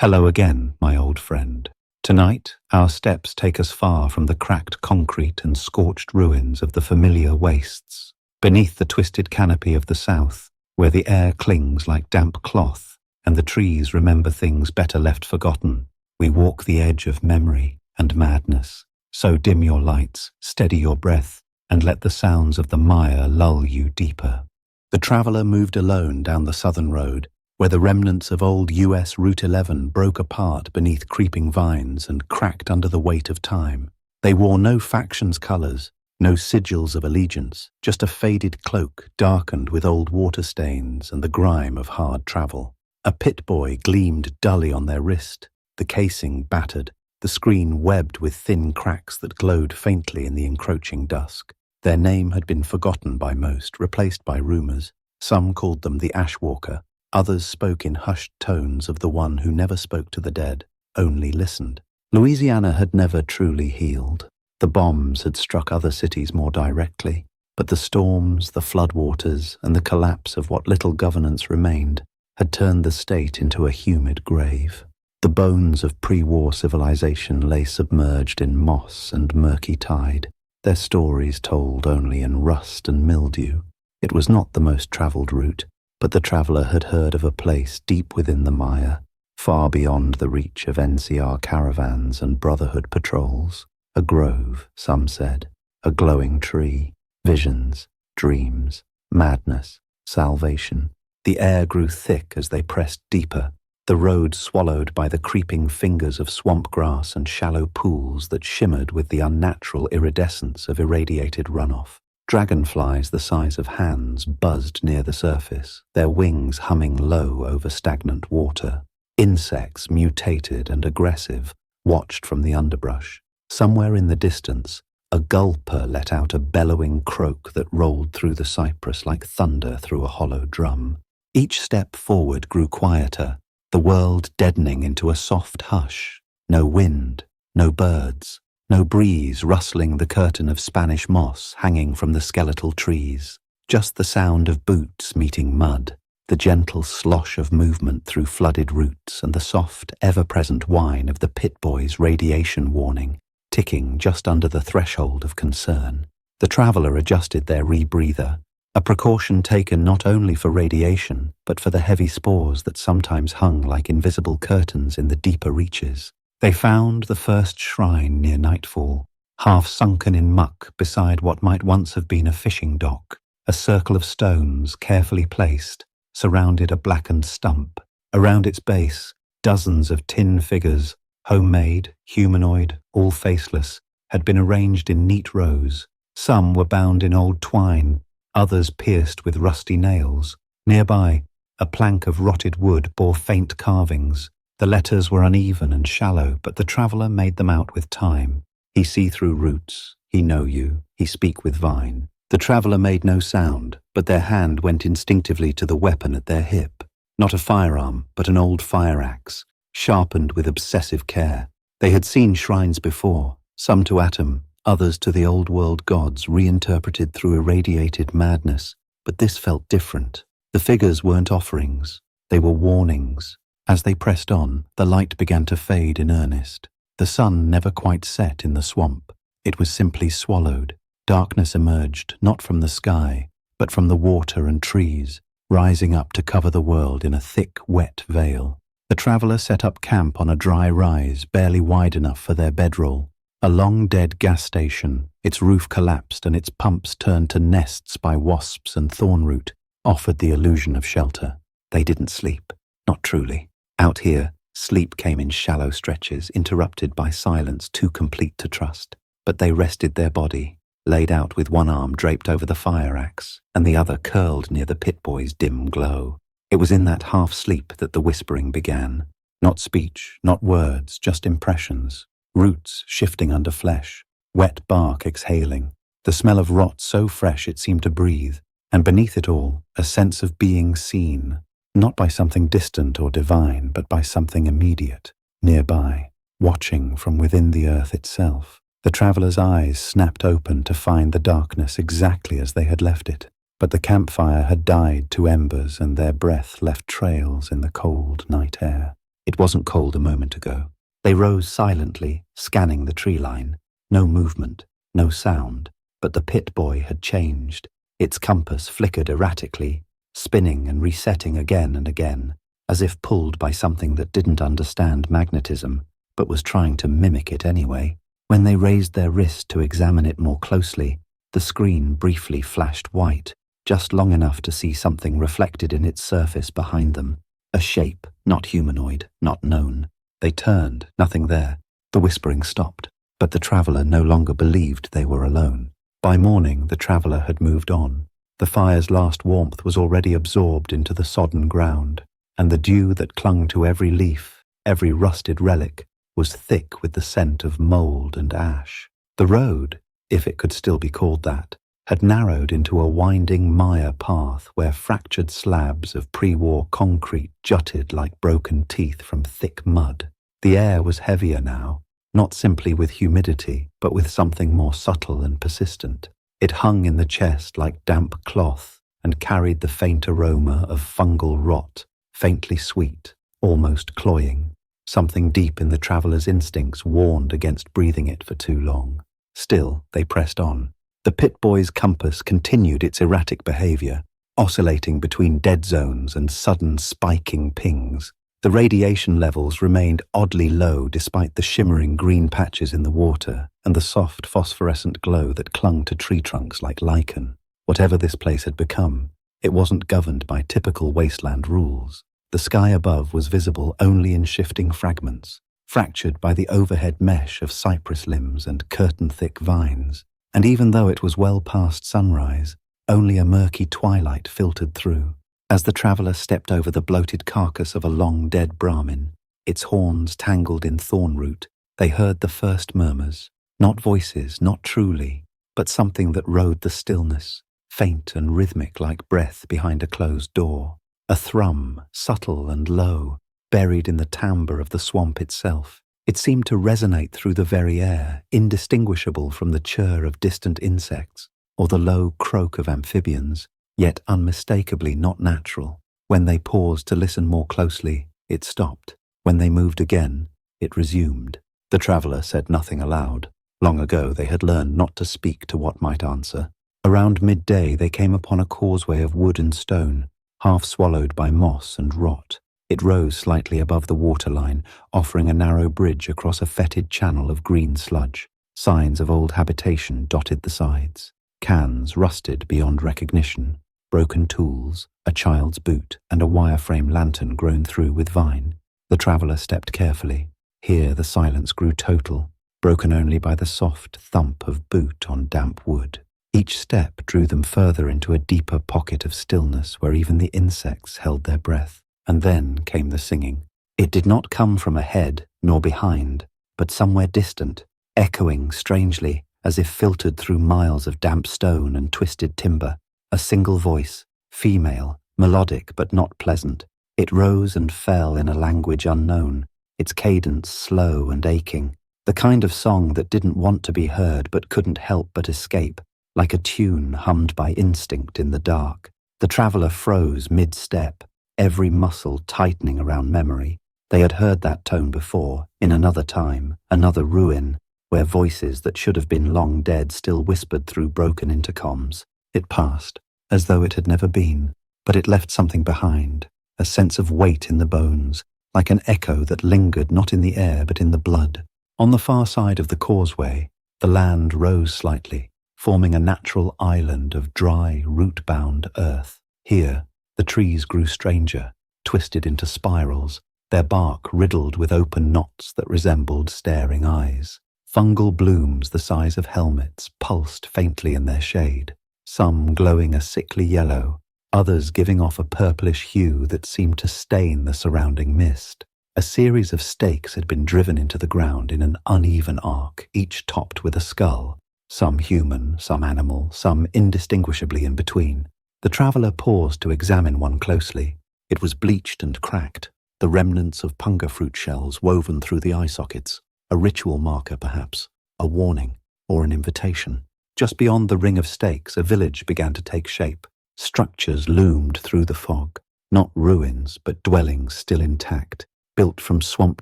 Hello again, my old friend. Tonight, our steps take us far from the cracked concrete and scorched ruins of the familiar wastes, beneath the twisted canopy of the south, where the air clings like damp cloth and the trees remember things better left forgotten. We walk the edge of memory and madness. So dim your lights, steady your breath, and let the sounds of the mire lull you deeper. The traveler moved alone down the southern road, where the remnants of old US Route 11 broke apart beneath creeping vines and cracked under the weight of time. They wore no faction's colors, no sigils of allegiance, just a faded cloak darkened with old water stains and the grime of hard travel. A pit boy gleamed dully on their wrist, the casing battered, the screen webbed with thin cracks that glowed faintly in the encroaching dusk. Their name had been forgotten by most, replaced by rumors. Some called them the Ashwalker. Others spoke in hushed tones of the one who never spoke to the dead, only listened. Louisiana had never truly healed. The bombs had struck other cities more directly, but the storms, the floodwaters, and the collapse of what little governance remained had turned the state into a humid grave. The bones of pre-war civilization lay submerged in moss and murky tide, their stories told only in rust and mildew. It was not the most traveled route, but the traveler had heard of a place deep within the mire, far beyond the reach of NCR caravans and Brotherhood patrols. A grove, some said, a glowing tree, visions, dreams, madness, salvation. The air grew thick as they pressed deeper, the road swallowed by the creeping fingers of swamp grass and shallow pools that shimmered with the unnatural iridescence of irradiated runoff. Dragonflies the size of hands buzzed near the surface, their wings humming low over stagnant water. Insects, mutated and aggressive, watched from the underbrush. Somewhere in the distance, a gulper let out a bellowing croak that rolled through the cypress like thunder through a hollow drum. Each step forward grew quieter, the world deadening into a soft hush. No wind, no birds, no breeze rustling the curtain of Spanish moss hanging from the skeletal trees. Just the sound of boots meeting mud, the gentle slosh of movement through flooded roots, and the soft, ever-present whine of the pit boy's radiation warning, ticking just under the threshold of concern. The traveler adjusted their rebreather, a precaution taken not only for radiation, but for the heavy spores that sometimes hung like invisible curtains in the deeper reaches. They found the first shrine near nightfall, half sunken in muck beside what might once have been a fishing dock. A circle of stones, carefully placed, surrounded a blackened stump. Around its base, dozens of tin figures, homemade, humanoid, all faceless, had been arranged in neat rows. Some were bound in old twine, others pierced with rusty nails. Nearby, a plank of rotted wood bore faint carvings. The letters were uneven and shallow, but the traveller made them out with time. He see through roots, he know you, he speak with vine. The traveller made no sound, but their hand went instinctively to the weapon at their hip. Not a firearm, but an old fire axe, sharpened with obsessive care. They had seen shrines before, some to Atom, others to the old world gods reinterpreted through irradiated madness, but this felt different. The figures weren't offerings, they were warnings. As they pressed on, the light began to fade in earnest. The sun never quite set in the swamp. It was simply swallowed. Darkness emerged, not from the sky, but from the water and trees, rising up to cover the world in a thick, wet veil. The traveller set up camp on a dry rise, barely wide enough for their bedroll. A long-dead gas station, its roof collapsed and its pumps turned to nests by wasps and thornroot, offered the illusion of shelter. They didn't sleep. Not truly. Out here, sleep came in shallow stretches, interrupted by silence too complete to trust. But they rested their body, laid out with one arm draped over the fire axe, and the other curled near the pit boy's dim glow. It was in that half-sleep that the whispering began. Not speech, not words, just impressions. Roots shifting under flesh, wet bark exhaling, the smell of rot so fresh it seemed to breathe, and beneath it all, a sense of being seen. Not by something distant or divine, but by something immediate, nearby, watching from within the earth itself. The traveller's eyes snapped open to find the darkness exactly as they had left it, but the campfire had died to embers and their breath left trails in the cold night air. It wasn't cold a moment ago. They rose silently, scanning the tree line. No movement, no sound, but the pit boy had changed. Its compass flickered erratically, spinning and resetting again and again, as if pulled by something that didn't understand magnetism, but was trying to mimic it anyway. When they raised their wrist to examine it more closely, the screen briefly flashed white, just long enough to see something reflected in its surface behind them. A shape, not humanoid, not known. They turned, nothing there. The whispering stopped, but the traveller no longer believed they were alone. By morning, the traveller had moved on. The fire's last warmth was already absorbed into the sodden ground, and the dew that clung to every leaf, every rusted relic, was thick with the scent of mould and ash. The road, if it could still be called that, had narrowed into a winding mire path where fractured slabs of pre-war concrete jutted like broken teeth from thick mud. The air was heavier now, not simply with humidity, but with something more subtle and persistent. It hung in the chest like damp cloth and carried the faint aroma of fungal rot, faintly sweet, almost cloying. Something deep in the traveller's instincts warned against breathing it for too long. Still, they pressed on. The pit boy's compass continued its erratic behavior, oscillating between dead zones and sudden spiking pings. The radiation levels remained oddly low despite the shimmering green patches in the water and the soft phosphorescent glow that clung to tree trunks like lichen. Whatever this place had become, it wasn't governed by typical wasteland rules. The sky above was visible only in shifting fragments, fractured by the overhead mesh of cypress limbs and curtain-thick vines. And even though it was well past sunrise, only a murky twilight filtered through. As the traveller stepped over the bloated carcass of a long-dead Brahmin, its horns tangled in thorn root, they heard the first murmurs. Not voices, not truly, but something that rode the stillness, faint and rhythmic like breath behind a closed door. A thrum, subtle and low, buried in the timbre of the swamp itself. It seemed to resonate through the very air, indistinguishable from the chirr of distant insects or the low croak of amphibians, yet unmistakably not natural. When they paused to listen more closely, it stopped. When they moved again, it resumed. The traveller said nothing aloud. Long ago they had learned not to speak to what might answer. Around midday they came upon a causeway of wood and stone, half swallowed by moss and rot. It rose slightly above the waterline, offering a narrow bridge across a fetid channel of green sludge. Signs of old habitation dotted the sides. Cans rusted beyond recognition, broken tools, a child's boot, and a wireframe lantern grown through with vine. The traveller stepped carefully. Here the silence grew total, broken only by the soft thump of boot on damp wood. Each step drew them further into a deeper pocket of stillness where even the insects held their breath. And then came the singing. It did not come from ahead nor behind, but somewhere distant, echoing strangely as if filtered through miles of damp stone and twisted timber. A single voice, female, melodic but not pleasant. It rose and fell in a language unknown, its cadence slow and aching, the kind of song that didn't want to be heard but couldn't help but escape, like a tune hummed by instinct in the dark. The traveller froze mid-step, every muscle tightening around memory. They had heard that tone before, in another time, another ruin, where voices that should have been long dead still whispered through broken intercoms. It passed, as though it had never been, but it left something behind, a sense of weight in the bones, like an echo that lingered not in the air but in the blood. On the far side of the causeway, the land rose slightly, forming a natural island of dry, root-bound earth. Here, the trees grew stranger, twisted into spirals, their bark riddled with open knots that resembled staring eyes. Fungal blooms the size of helmets pulsed faintly in their shade, some glowing a sickly yellow, others giving off a purplish hue that seemed to stain the surrounding mist. A series of stakes had been driven into the ground in an uneven arc, each topped with a skull, some human, some animal, some indistinguishably in between. The traveller paused to examine one closely. It was bleached and cracked, the remnants of punga fruit shells woven through the eye sockets, a ritual marker perhaps, a warning, or an invitation. Just beyond the ring of stakes, a village began to take shape. Structures loomed through the fog, not ruins, but dwellings still intact, built from swamp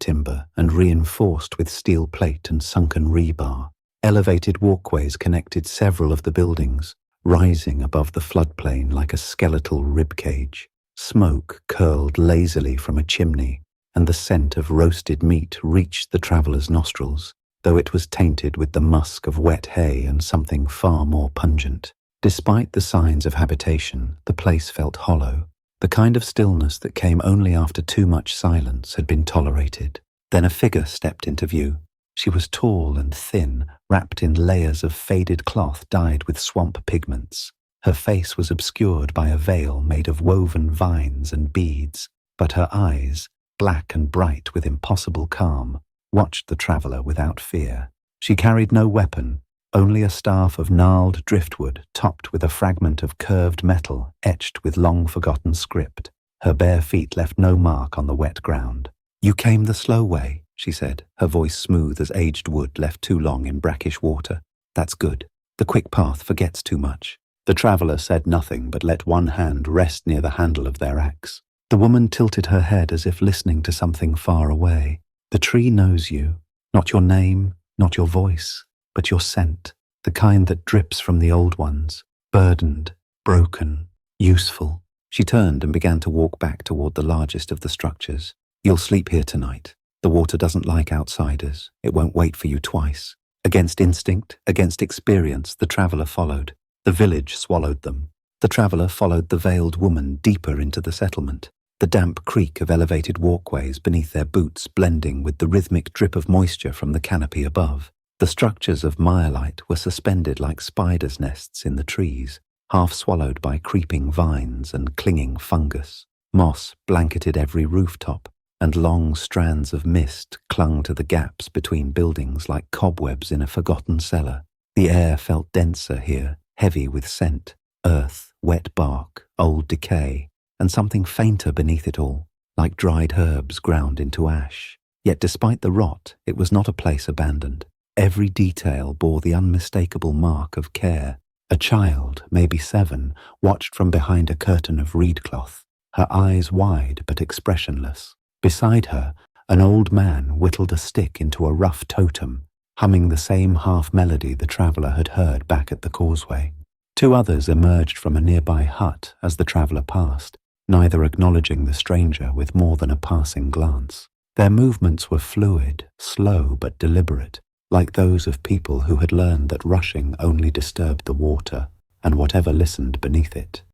timber and reinforced with steel plate and sunken rebar. Elevated walkways connected several of the buildings, rising above the floodplain like a skeletal ribcage. Smoke curled lazily from a chimney, and the scent of roasted meat reached the traveller's nostrils, though it was tainted with the musk of wet hay and something far more pungent. Despite the signs of habitation, the place felt hollow. The kind of stillness that came only after too much silence had been tolerated. Then a figure stepped into view. She was tall and thin, wrapped in layers of faded cloth dyed with swamp pigments. Her face was obscured by a veil made of woven vines and beads, but her eyes, black and bright with impossible calm, watched the traveller without fear. She carried no weapon, only a staff of gnarled driftwood topped with a fragment of curved metal etched with long-forgotten script. Her bare feet left no mark on the wet ground. "You came the slow way," she said, her voice smooth as aged wood left too long in brackish water. "That's good. The quick path forgets too much." The traveller said nothing but let one hand rest near the handle of their axe. The woman tilted her head as if listening to something far away. "The tree knows you, not your name, not your voice, but your scent, the kind that drips from the old ones, burdened, broken, useful." She turned and began to walk back toward the largest of the structures. "You'll sleep here tonight. The water doesn't like outsiders. It won't wait for you twice." Against instinct, against experience, the traveller followed. The village swallowed them. The traveller followed the veiled woman deeper into the settlement, the damp creak of elevated walkways beneath their boots blending with the rhythmic drip of moisture from the canopy above. The structures of Mirelite were suspended like spiders' nests in the trees, half swallowed by creeping vines and clinging fungus. Moss blanketed every rooftop, and long strands of mist clung to the gaps between buildings like cobwebs in a forgotten cellar. The air felt denser here, heavy with scent, earth, wet bark, old decay, and something fainter beneath it all, like dried herbs ground into ash. Yet despite the rot, it was not a place abandoned. Every detail bore the unmistakable mark of care. A child, maybe 7, watched from behind a curtain of reed cloth, her eyes wide but expressionless. Beside her, an old man whittled a stick into a rough totem, humming the same half-melody the traveller had heard back at the causeway. 2 others emerged from a nearby hut as the traveller passed, neither acknowledging the stranger with more than a passing glance. Their movements were fluid, slow but deliberate, like those of people who had learned that rushing only disturbed the water and whatever listened beneath it.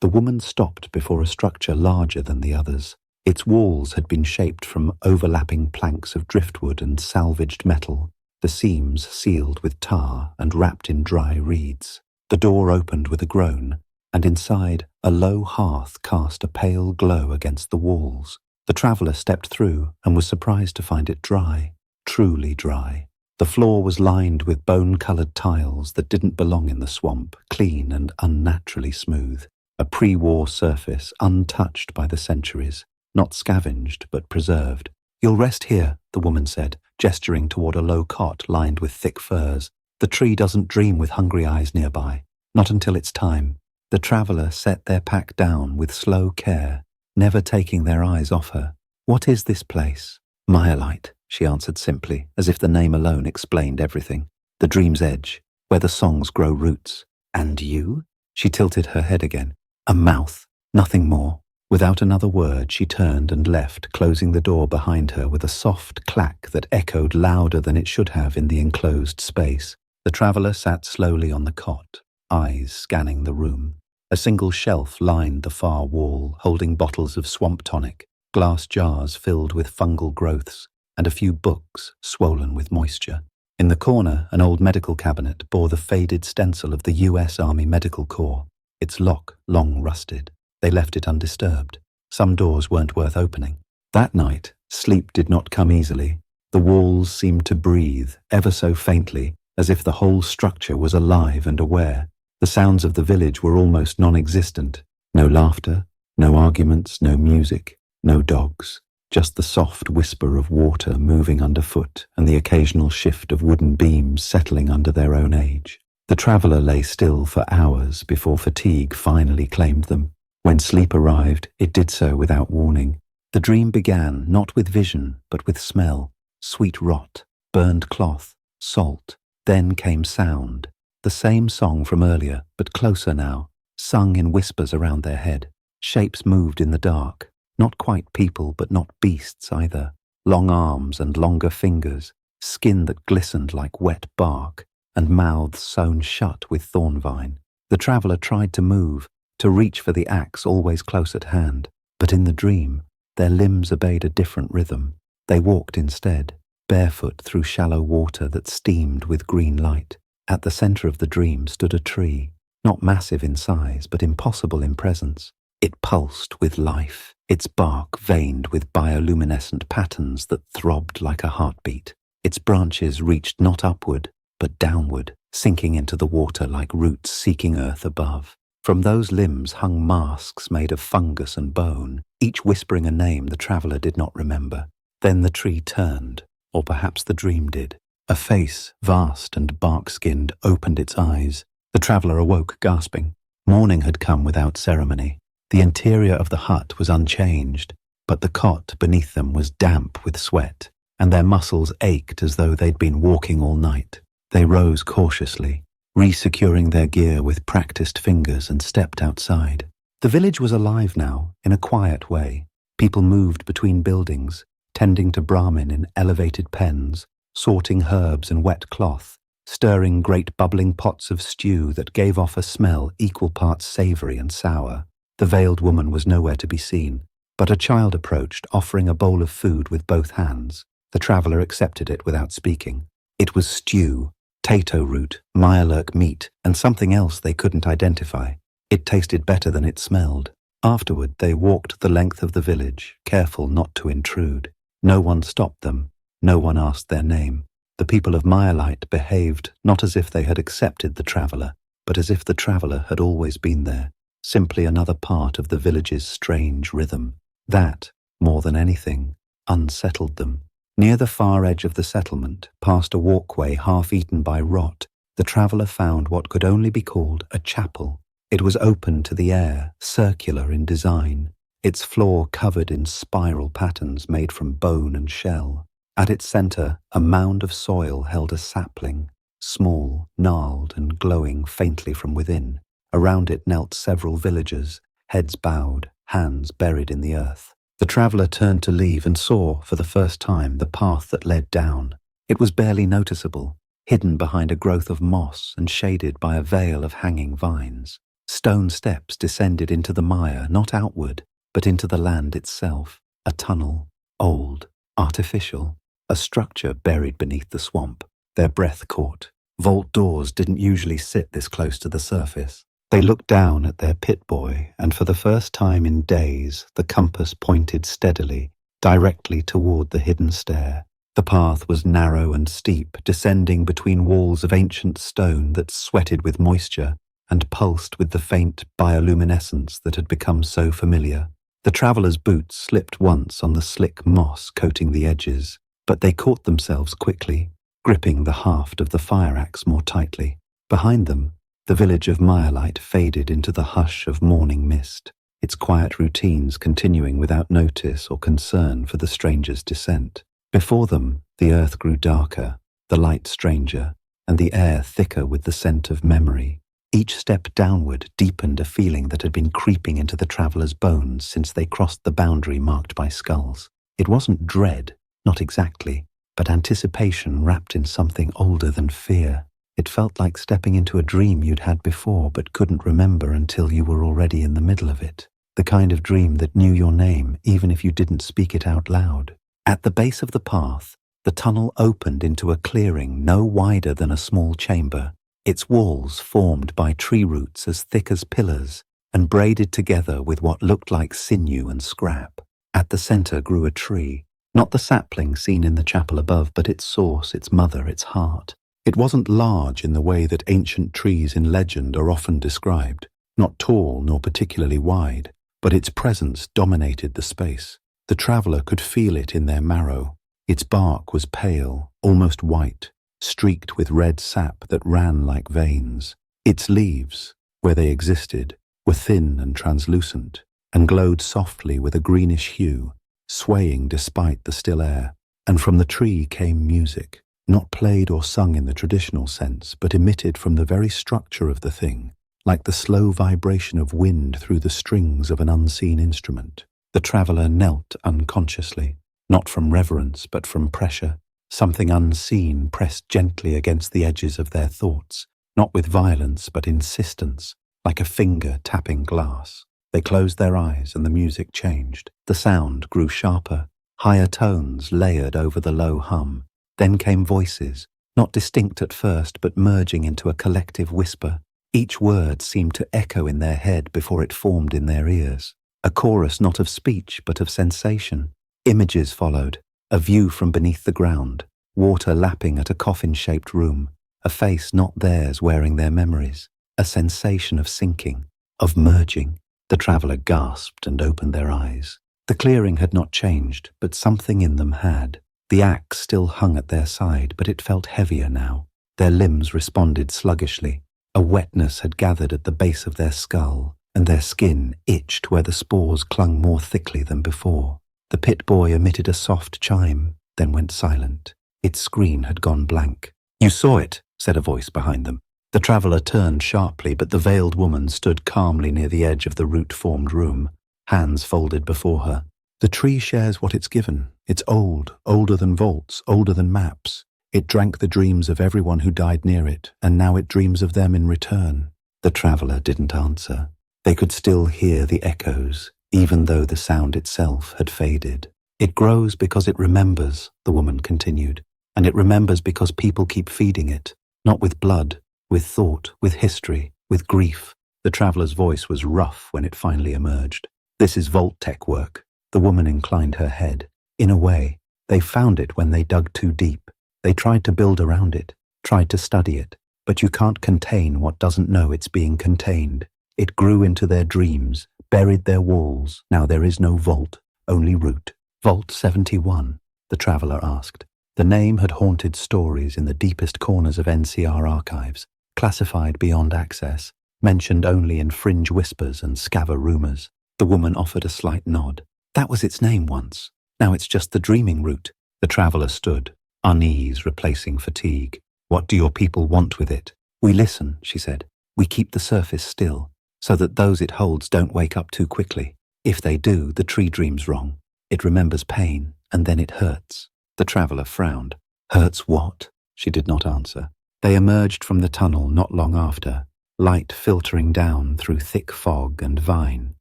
The woman stopped before a structure larger than the others. Its walls had been shaped from overlapping planks of driftwood and salvaged metal, the seams sealed with tar and wrapped in dry reeds. The door opened with a groan, and inside, a low hearth cast a pale glow against the walls. The traveller stepped through and was surprised to find it dry, truly dry. The floor was lined with bone-coloured tiles that didn't belong in the swamp, clean and unnaturally smooth. A pre-war surface untouched by the centuries, not scavenged but preserved. "You'll rest here," the woman said, gesturing toward a low cot lined with thick furs. "The tree doesn't dream with hungry eyes nearby, not until it's time." The traveller set their pack down with slow care, never taking their eyes off her. "What is this place?" "Mirelite," she answered simply, as if the name alone explained everything. "The dream's edge, where the songs grow roots." "And you?" She tilted her head again. "A mouth, nothing more." Without another word, she turned and left, closing the door behind her with a soft clack that echoed louder than it should have in the enclosed space. The traveller sat slowly on the cot, eyes scanning the room. A single shelf lined the far wall, holding bottles of swamp tonic, glass jars filled with fungal growths, and a few books swollen with moisture. In the corner, an old medical cabinet bore the faded stencil of the U.S. Army Medical Corps, its lock long rusted. They left it undisturbed. Some doors weren't worth opening. That night, sleep did not come easily. The walls seemed to breathe, ever so faintly, as if the whole structure was alive and aware. The sounds of the village were almost non-existent. No laughter, no arguments, no music, no dogs. Just the soft whisper of water moving underfoot and the occasional shift of wooden beams settling under their own age. The traveller lay still for hours before fatigue finally claimed them. When sleep arrived, it did so without warning. The dream began not with vision, but with smell, sweet rot, burned cloth, salt. Then came sound, the same song from earlier, but closer now, sung in whispers around their head. Shapes moved in the dark, not quite people, but not beasts either. Long arms and longer fingers, skin that glistened like wet bark, and mouths sewn shut with thornvine. The traveller tried to move, to reach for the axe always close at hand, but in the dream, their limbs obeyed a different rhythm. They walked instead, barefoot through shallow water that steamed with green light. At the centre of the dream stood a tree, not massive in size, but impossible in presence. It pulsed with life, its bark veined with bioluminescent patterns that throbbed like a heartbeat. Its branches reached not upward, but downward, sinking into the water like roots seeking earth above. From those limbs hung masks made of fungus and bone, each whispering a name the traveller did not remember. Then the tree turned, or perhaps the dream did. A face, vast and bark-skinned, opened its eyes. The traveller awoke, gasping. Morning had come without ceremony. The interior of the hut was unchanged, but the cot beneath them was damp with sweat, and their muscles ached as though they'd been walking all night. They rose cautiously, re-securing their gear with practiced fingers, and stepped outside. The village was alive now, in a quiet way. People moved between buildings, tending to Brahmin in elevated pens, sorting herbs and wet cloth, stirring great bubbling pots of stew that gave off a smell equal parts savoury and sour. The veiled woman was nowhere to be seen, but a child approached, offering a bowl of food with both hands. The traveller accepted it without speaking. It was stew, tato root, myalurk meat, and something else they couldn't identify. It tasted better than it smelled. Afterward, they walked the length of the village, careful not to intrude. No one stopped them. No one asked their name. The people of Myalite behaved not as if they had accepted the traveller, but as if the traveller had always been there, simply another part of the village's strange rhythm. That, more than anything, unsettled them. Near the far edge of the settlement, past a walkway half-eaten by rot, the traveller found what could only be called a chapel. It was open to the air, circular in design, its floor covered in spiral patterns made from bone and shell. At its centre, a mound of soil held a sapling, small, gnarled and glowing faintly from within. Around it knelt several villagers, heads bowed, hands buried in the earth. The traveller turned to leave and saw, for the first time, the path that led down. It was barely noticeable, hidden behind a growth of moss and shaded by a veil of hanging vines. Stone steps descended into the mire, not outward, but into the land itself. A tunnel, old, artificial, a structure buried beneath the swamp. Their breath caught. Vault doors didn't usually sit this close to the surface. They looked down at their pit boy, and for the first time in days, the compass pointed steadily, directly toward the hidden stair. The path was narrow and steep, descending between walls of ancient stone that sweated with moisture and pulsed with the faint bioluminescence that had become so familiar. The traveller's boots slipped once on the slick moss coating the edges, but they caught themselves quickly, gripping the haft of the fire-axe more tightly. Behind them, the village of Myalite faded into the hush of morning mist, its quiet routines continuing without notice or concern for the stranger's descent. Before them, the earth grew darker, the light stranger, and the air thicker with the scent of memory. Each step downward deepened a feeling that had been creeping into the traveller's bones since they crossed the boundary marked by skulls. It wasn't dread, not exactly, but anticipation wrapped in something older than fear. It felt like stepping into a dream you'd had before but couldn't remember until you were already in the middle of it. The kind of dream that knew your name even if you didn't speak it out loud. At the base of the path, the tunnel opened into a clearing no wider than a small chamber, its walls formed by tree roots as thick as pillars and braided together with what looked like sinew and scrap. At the centre grew a tree, not the sapling seen in the chapel above, but its source, its mother, its heart. It wasn't large in the way that ancient trees in legend are often described, not tall nor particularly wide, but its presence dominated the space. The traveller could feel it in their marrow. Its bark was pale, almost white, streaked with red sap that ran like veins. Its leaves, where they existed, were thin and translucent, and glowed softly with a greenish hue, swaying despite the still air. And from the tree came music, not played or sung in the traditional sense, but emitted from the very structure of the thing, like the slow vibration of wind through the strings of an unseen instrument. The traveller knelt unconsciously, not from reverence but from pressure. Something unseen pressed gently against the edges of their thoughts, not with violence but insistence, like a finger tapping glass. They closed their eyes and the music changed. The sound grew sharper, higher tones layered over the low hum. Then came voices, not distinct at first but merging into a collective whisper. Each word seemed to echo in their head before it formed in their ears. A chorus not of speech but of sensation. Images followed, a view from beneath the ground, water lapping at a coffin-shaped room, a face not theirs wearing their memories, a sensation of sinking, of merging. The traveller gasped and opened their eyes. The clearing had not changed, but something in them had. The axe still hung at their side, but it felt heavier now. Their limbs responded sluggishly. A wetness had gathered at the base of their skull, and their skin itched where the spores clung more thickly than before. The pit boy emitted a soft chime, then went silent. Its screen had gone blank. "You saw it," said a voice behind them. The traveller turned sharply, but the veiled woman stood calmly near the edge of the root-formed room, hands folded before her. "The tree shares what it's given. It's old, older than vaults, older than maps. It drank the dreams of everyone who died near it, and now it dreams of them in return." The traveller didn't answer. They could still hear the echoes, even though the sound itself had faded. "It grows because it remembers," the woman continued, "and it remembers because people keep feeding it, not with blood, with thought, with history, with grief." The traveller's voice was rough when it finally emerged. "This is Vault-Tec work." The woman inclined her head. "In a way, they found it when they dug too deep. They tried to build around it, tried to study it, but you can't contain what doesn't know it's being contained. It grew into their dreams, buried their walls. Now there is no vault, only root." "Vault 71, the traveller asked. The name had haunted stories in the deepest corners of NCR archives, classified beyond access, mentioned only in fringe whispers and scaver rumours. The woman offered a slight nod. "That was its name once. Now it's just the dreaming route." The traveller stood, unease replacing fatigue. "What do your people want with it?" "We listen," she said. "We keep the surface still, so that those it holds don't wake up too quickly. If they do, the tree dreams wrong. It remembers pain, and then it hurts." The traveller frowned. "Hurts what?" She did not answer. They emerged from the tunnel not long after, light filtering down through thick fog and vine.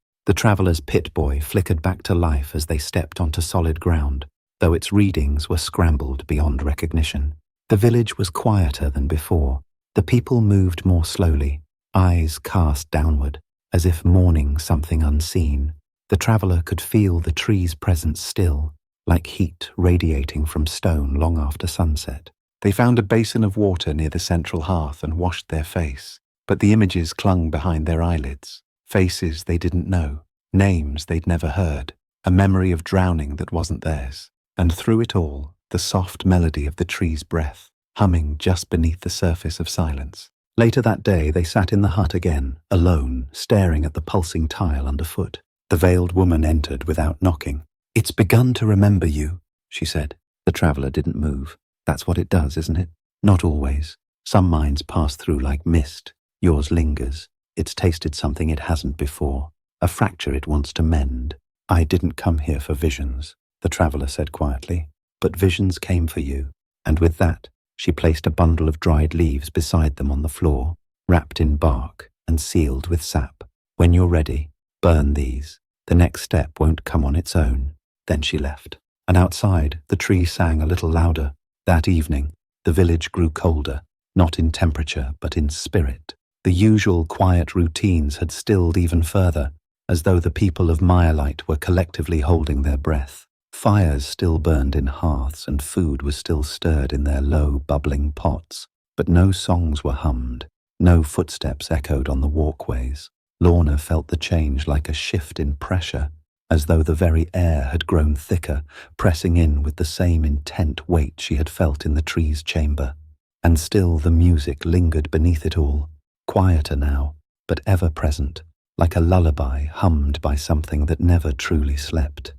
The traveller's pit boy flickered back to life as they stepped onto solid ground, though its readings were scrambled beyond recognition. The village was quieter than before. The people moved more slowly, eyes cast downward, as if mourning something unseen. The traveller could feel the tree's presence still, like heat radiating from stone long after sunset. They found a basin of water near the central hearth and washed their face, but the images clung behind their eyelids. Faces they didn't know, names they'd never heard, a memory of drowning that wasn't theirs. And through it all, the soft melody of the tree's breath, humming just beneath the surface of silence. Later that day, they sat in the hut again, alone, staring at the pulsing tile underfoot. The veiled woman entered without knocking. "It's begun to remember you," she said. The traveller didn't move. "That's what it does, isn't it?" "Not always. Some minds pass through like mist. Yours lingers. It's tasted something it hasn't before, a fracture it wants to mend." "I didn't come here for visions," the traveller said quietly, "but visions came for you." And with that, she placed a bundle of dried leaves beside them on the floor, wrapped in bark and sealed with sap. "When you're ready, burn these. The next step won't come on its own." Then she left. And outside, the tree sang a little louder. That evening, the village grew colder, not in temperature but in spirit. The usual quiet routines had stilled even further, as though the people of Mirelight were collectively holding their breath. Fires still burned in hearths and food was still stirred in their low, bubbling pots, but no songs were hummed, no footsteps echoed on the walkways. Lorna felt the change like a shift in pressure, as though the very air had grown thicker, pressing in with the same intent weight she had felt in the tree's chamber. And still the music lingered beneath it all, quieter now, but ever present, like a lullaby hummed by something that never truly slept.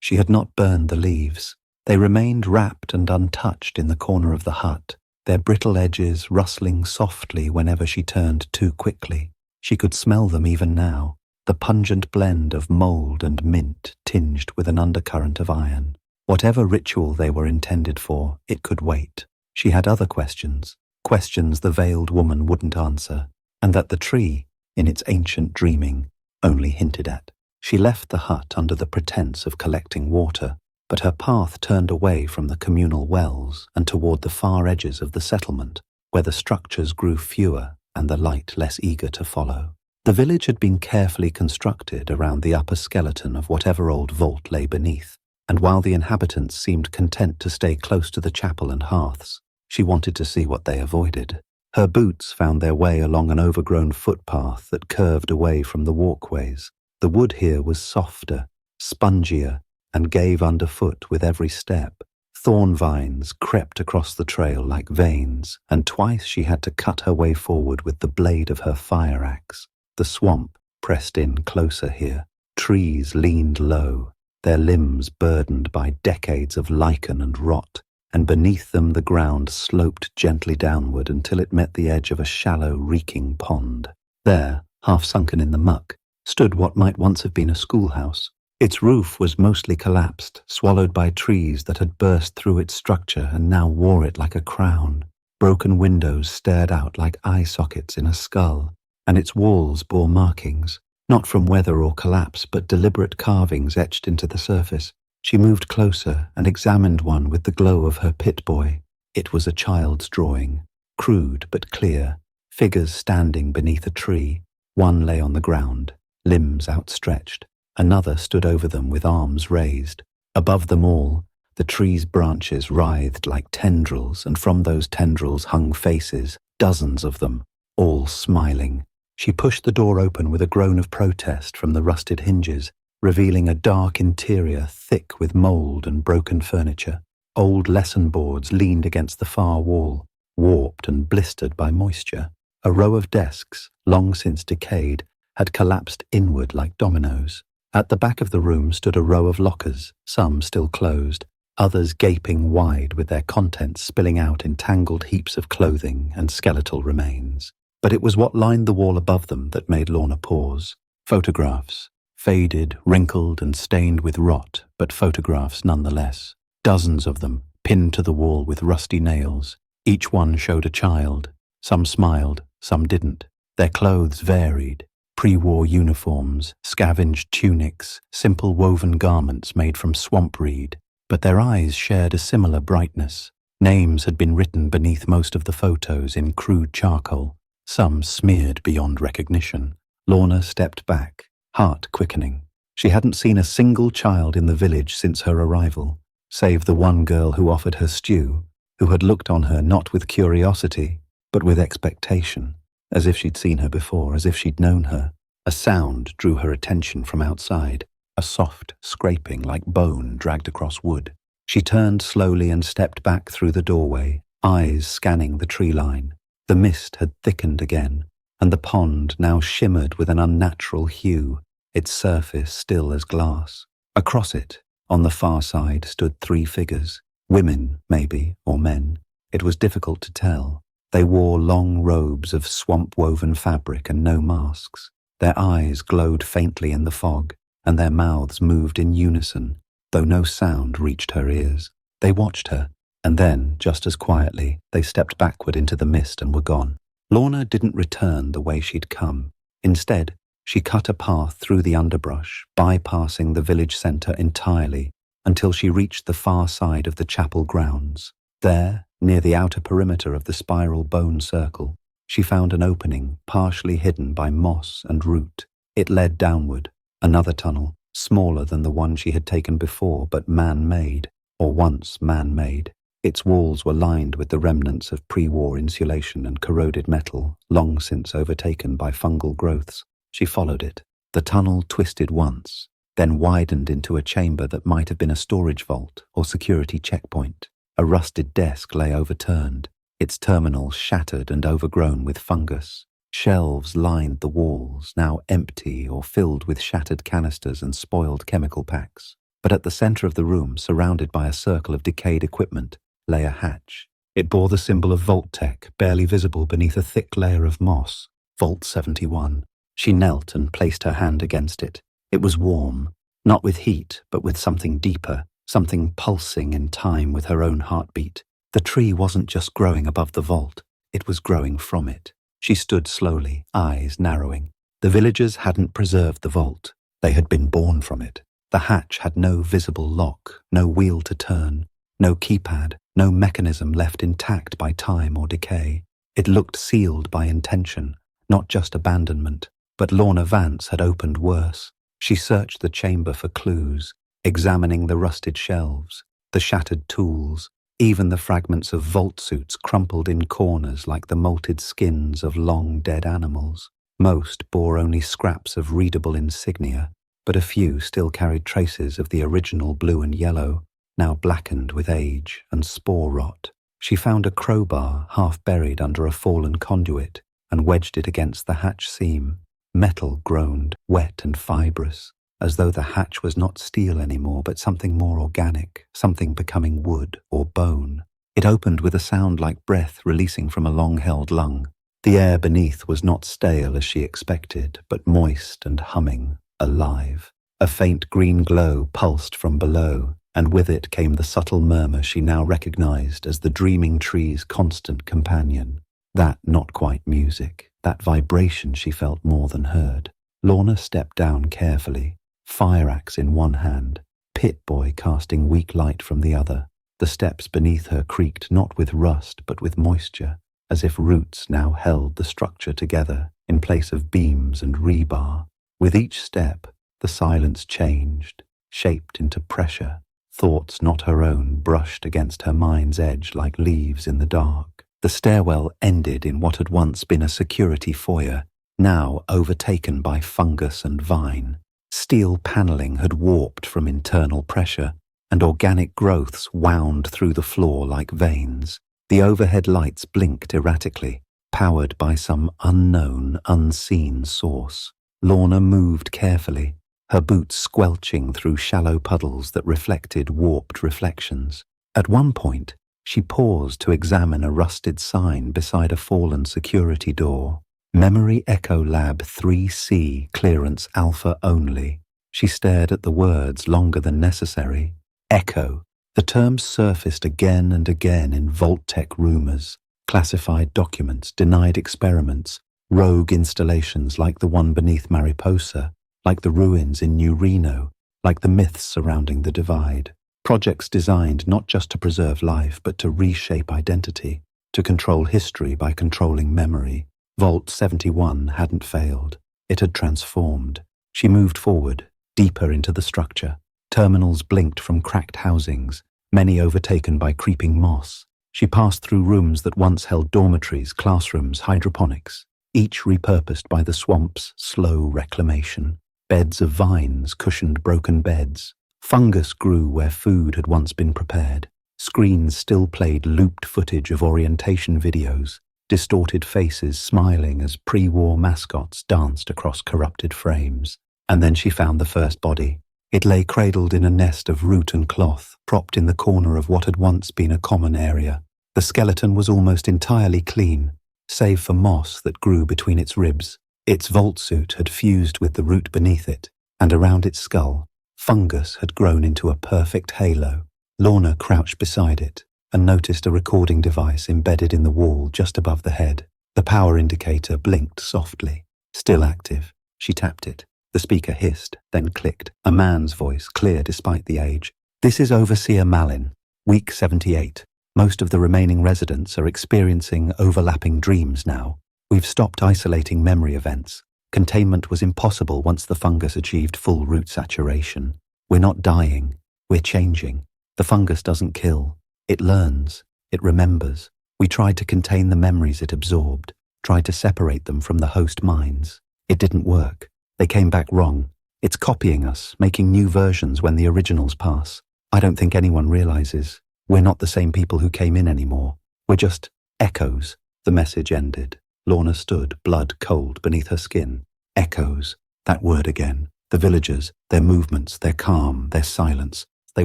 She had not burned the leaves. They remained wrapped and untouched in the corner of the hut, their brittle edges rustling softly whenever she turned too quickly. She could smell them even now, the pungent blend of mold and mint tinged with an undercurrent of iron. Whatever ritual they were intended for, it could wait. She had other questions, questions the veiled woman wouldn't answer, and that the tree, in its ancient dreaming, only hinted at. She left the hut under the pretense of collecting water, but her path turned away from the communal wells and toward the far edges of the settlement, where the structures grew fewer and the light less eager to follow. The village had been carefully constructed around the upper skeleton of whatever old vault lay beneath, and while the inhabitants seemed content to stay close to the chapel and hearths, she wanted to see what they avoided. Her boots found their way along an overgrown footpath that curved away from the walkways. The wood here was softer, spongier, and gave underfoot with every step. Thorn vines crept across the trail like veins, and twice she had to cut her way forward with the blade of her fire axe. The swamp pressed in closer here. Trees leaned low, their limbs burdened by decades of lichen and rot, and beneath them the ground sloped gently downward until it met the edge of a shallow, reeking pond. There, half sunken in the muck, stood what might once have been a schoolhouse. Its roof was mostly collapsed, swallowed by trees that had burst through its structure and now wore it like a crown. Broken windows stared out like eye sockets in a skull, and its walls bore markings, not from weather or collapse, but deliberate carvings etched into the surface. She moved closer and examined one with the glow of her pit boy. It was a child's drawing, crude but clear, figures standing beneath a tree. One lay on the ground, limbs outstretched. Another stood over them with arms raised. Above them all, the tree's branches writhed like tendrils, and from those tendrils hung faces, dozens of them, all smiling. She pushed the door open with a groan of protest from the rusted hinges, revealing a dark interior thick with mold and broken furniture. Old lesson boards leaned against the far wall, warped and blistered by moisture. A row of desks, long since decayed, had collapsed inward like dominoes. At the back of the room stood a row of lockers, some still closed, others gaping wide with their contents spilling out in tangled heaps of clothing and skeletal remains. But it was what lined the wall above them that made Lorna pause. Photographs, faded, wrinkled, and stained with rot, but photographs nonetheless. Dozens of them, pinned to the wall with rusty nails. Each one showed a child. Some smiled, some didn't. Their clothes varied. Pre-war uniforms, scavenged tunics, simple woven garments made from swamp reed. But their eyes shared a similar brightness. Names had been written beneath most of the photos in crude charcoal, some smeared beyond recognition. Lorna stepped back, heart quickening. She hadn't seen a single child in the village since her arrival, save the one girl who offered her stew, who had looked on her not with curiosity, but with expectation, as if she'd seen her before, as if she'd known her. A sound drew her attention from outside, a soft scraping like bone dragged across wood. She turned slowly and stepped back through the doorway, eyes scanning the tree line. The mist had thickened again, and the pond now shimmered with an unnatural hue, its surface still as glass. Across it, on the far side, stood 3 figures. Women, maybe, or men. It was difficult to tell. They wore long robes of swamp-woven fabric and no masks. Their eyes glowed faintly in the fog, and their mouths moved in unison, though no sound reached her ears. They watched her, and then, just as quietly, they stepped backward into the mist and were gone. Lorna didn't return the way she'd come. Instead, she cut a path through the underbrush, bypassing the village centre entirely, until she reached the far side of the chapel grounds. There, near the outer perimeter of the spiral bone circle, she found an opening partially hidden by moss and root. It led downward, another tunnel, smaller than the one she had taken before but man-made, or once man-made. Its walls were lined with the remnants of pre-war insulation and corroded metal, long since overtaken by fungal growths. She followed it. The tunnel twisted once, then widened into a chamber that might have been a storage vault or security checkpoint. A rusted desk lay overturned, its terminal shattered and overgrown with fungus. Shelves lined the walls, now empty or filled with shattered canisters and spoiled chemical packs. But at the center of the room, surrounded by a circle of decayed equipment, lay a hatch. It bore the symbol of Vault-Tec, barely visible beneath a thick layer of moss. Vault 71. She knelt and placed her hand against it. It was warm, not with heat, but with something deeper, something pulsing in time with her own heartbeat. The tree wasn't just growing above the vault, it was growing from it. She stood slowly, eyes narrowing. The villagers hadn't preserved the vault. They had been born from it. The hatch had no visible lock, no wheel to turn, no keypad, no mechanism left intact by time or decay. It looked sealed by intention, not just abandonment. But Lorna Vance had opened worse. She searched the chamber for clues, examining the rusted shelves, the shattered tools, even the fragments of vault suits crumpled in corners like the molted skins of long-dead animals. Most bore only scraps of readable insignia, but a few still carried traces of the original blue and yellow, now blackened with age and spore rot. She found a crowbar half buried under a fallen conduit and wedged it against the hatch seam. Metal groaned, wet and fibrous, as though the hatch was not steel anymore but something more organic, something becoming wood or bone. It opened with a sound like breath releasing from a long-held lung. The air beneath was not stale as she expected, but moist and humming, alive. A faint green glow pulsed from below, and with it came the subtle murmur she now recognized as the dreaming tree's constant companion. That not quite music, that vibration she felt more than heard. Lorna stepped down carefully, fire axe in one hand, Pit-Boy casting weak light from the other. The steps beneath her creaked not with rust but with moisture, as if roots now held the structure together in place of beams and rebar. With each step, the silence changed, shaped into pressure. Thoughts not her own brushed against her mind's edge like leaves in the dark. The stairwell ended in what had once been a security foyer, now overtaken by fungus and vine. Steel paneling had warped from internal pressure, and organic growths wound through the floor like veins. The overhead lights blinked erratically, powered by some unknown, unseen source. Lorna moved carefully, her boots squelching through shallow puddles that reflected warped reflections. At one point, she paused to examine a rusted sign beside a fallen security door. Memory Echo Lab 3C, clearance alpha only. She stared at the words longer than necessary. Echo. The term surfaced again and again in Vault-Tec rumors, classified documents, denied experiments, rogue installations like the one beneath Mariposa, like the ruins in New Reno, like the myths surrounding the Divide. Projects designed not just to preserve life, but to reshape identity, to control history by controlling memory. Vault 71 hadn't failed. It had transformed. She moved forward, deeper into the structure. Terminals blinked from cracked housings, many overtaken by creeping moss. She passed through rooms that once held dormitories, classrooms, hydroponics, each repurposed by the swamp's slow reclamation. Beds of vines cushioned broken beds. Fungus grew where food had once been prepared. Screens still played looped footage of orientation videos, distorted faces smiling as pre-war mascots danced across corrupted frames. And then she found the first body. It lay cradled in a nest of root and cloth, propped in the corner of what had once been a common area. The skeleton was almost entirely clean, save for moss that grew between its ribs. Its vault suit had fused with the root beneath it, and around its skull, fungus had grown into a perfect halo. Lorna crouched beside it and noticed a recording device embedded in the wall just above the head. The power indicator blinked softly. Still active. She tapped it. The speaker hissed, then clicked. A man's voice, clear despite the age. "This is Overseer Malin. Week 78. Most of the remaining residents are experiencing overlapping dreams now. We've stopped isolating memory events. Containment was impossible once the fungus achieved full root saturation. We're not dying. We're changing. The fungus doesn't kill. It learns. It remembers. We tried to contain the memories it absorbed, tried to separate them from the host minds. It didn't work. They came back wrong. It's copying us, making new versions when the originals pass. I don't think anyone realizes. We're not the same people who came in anymore. We're just echoes." The message ended. Lorna stood, blood cold beneath her skin. Echoes. That word again. The villagers, their movements, their calm, their silence. They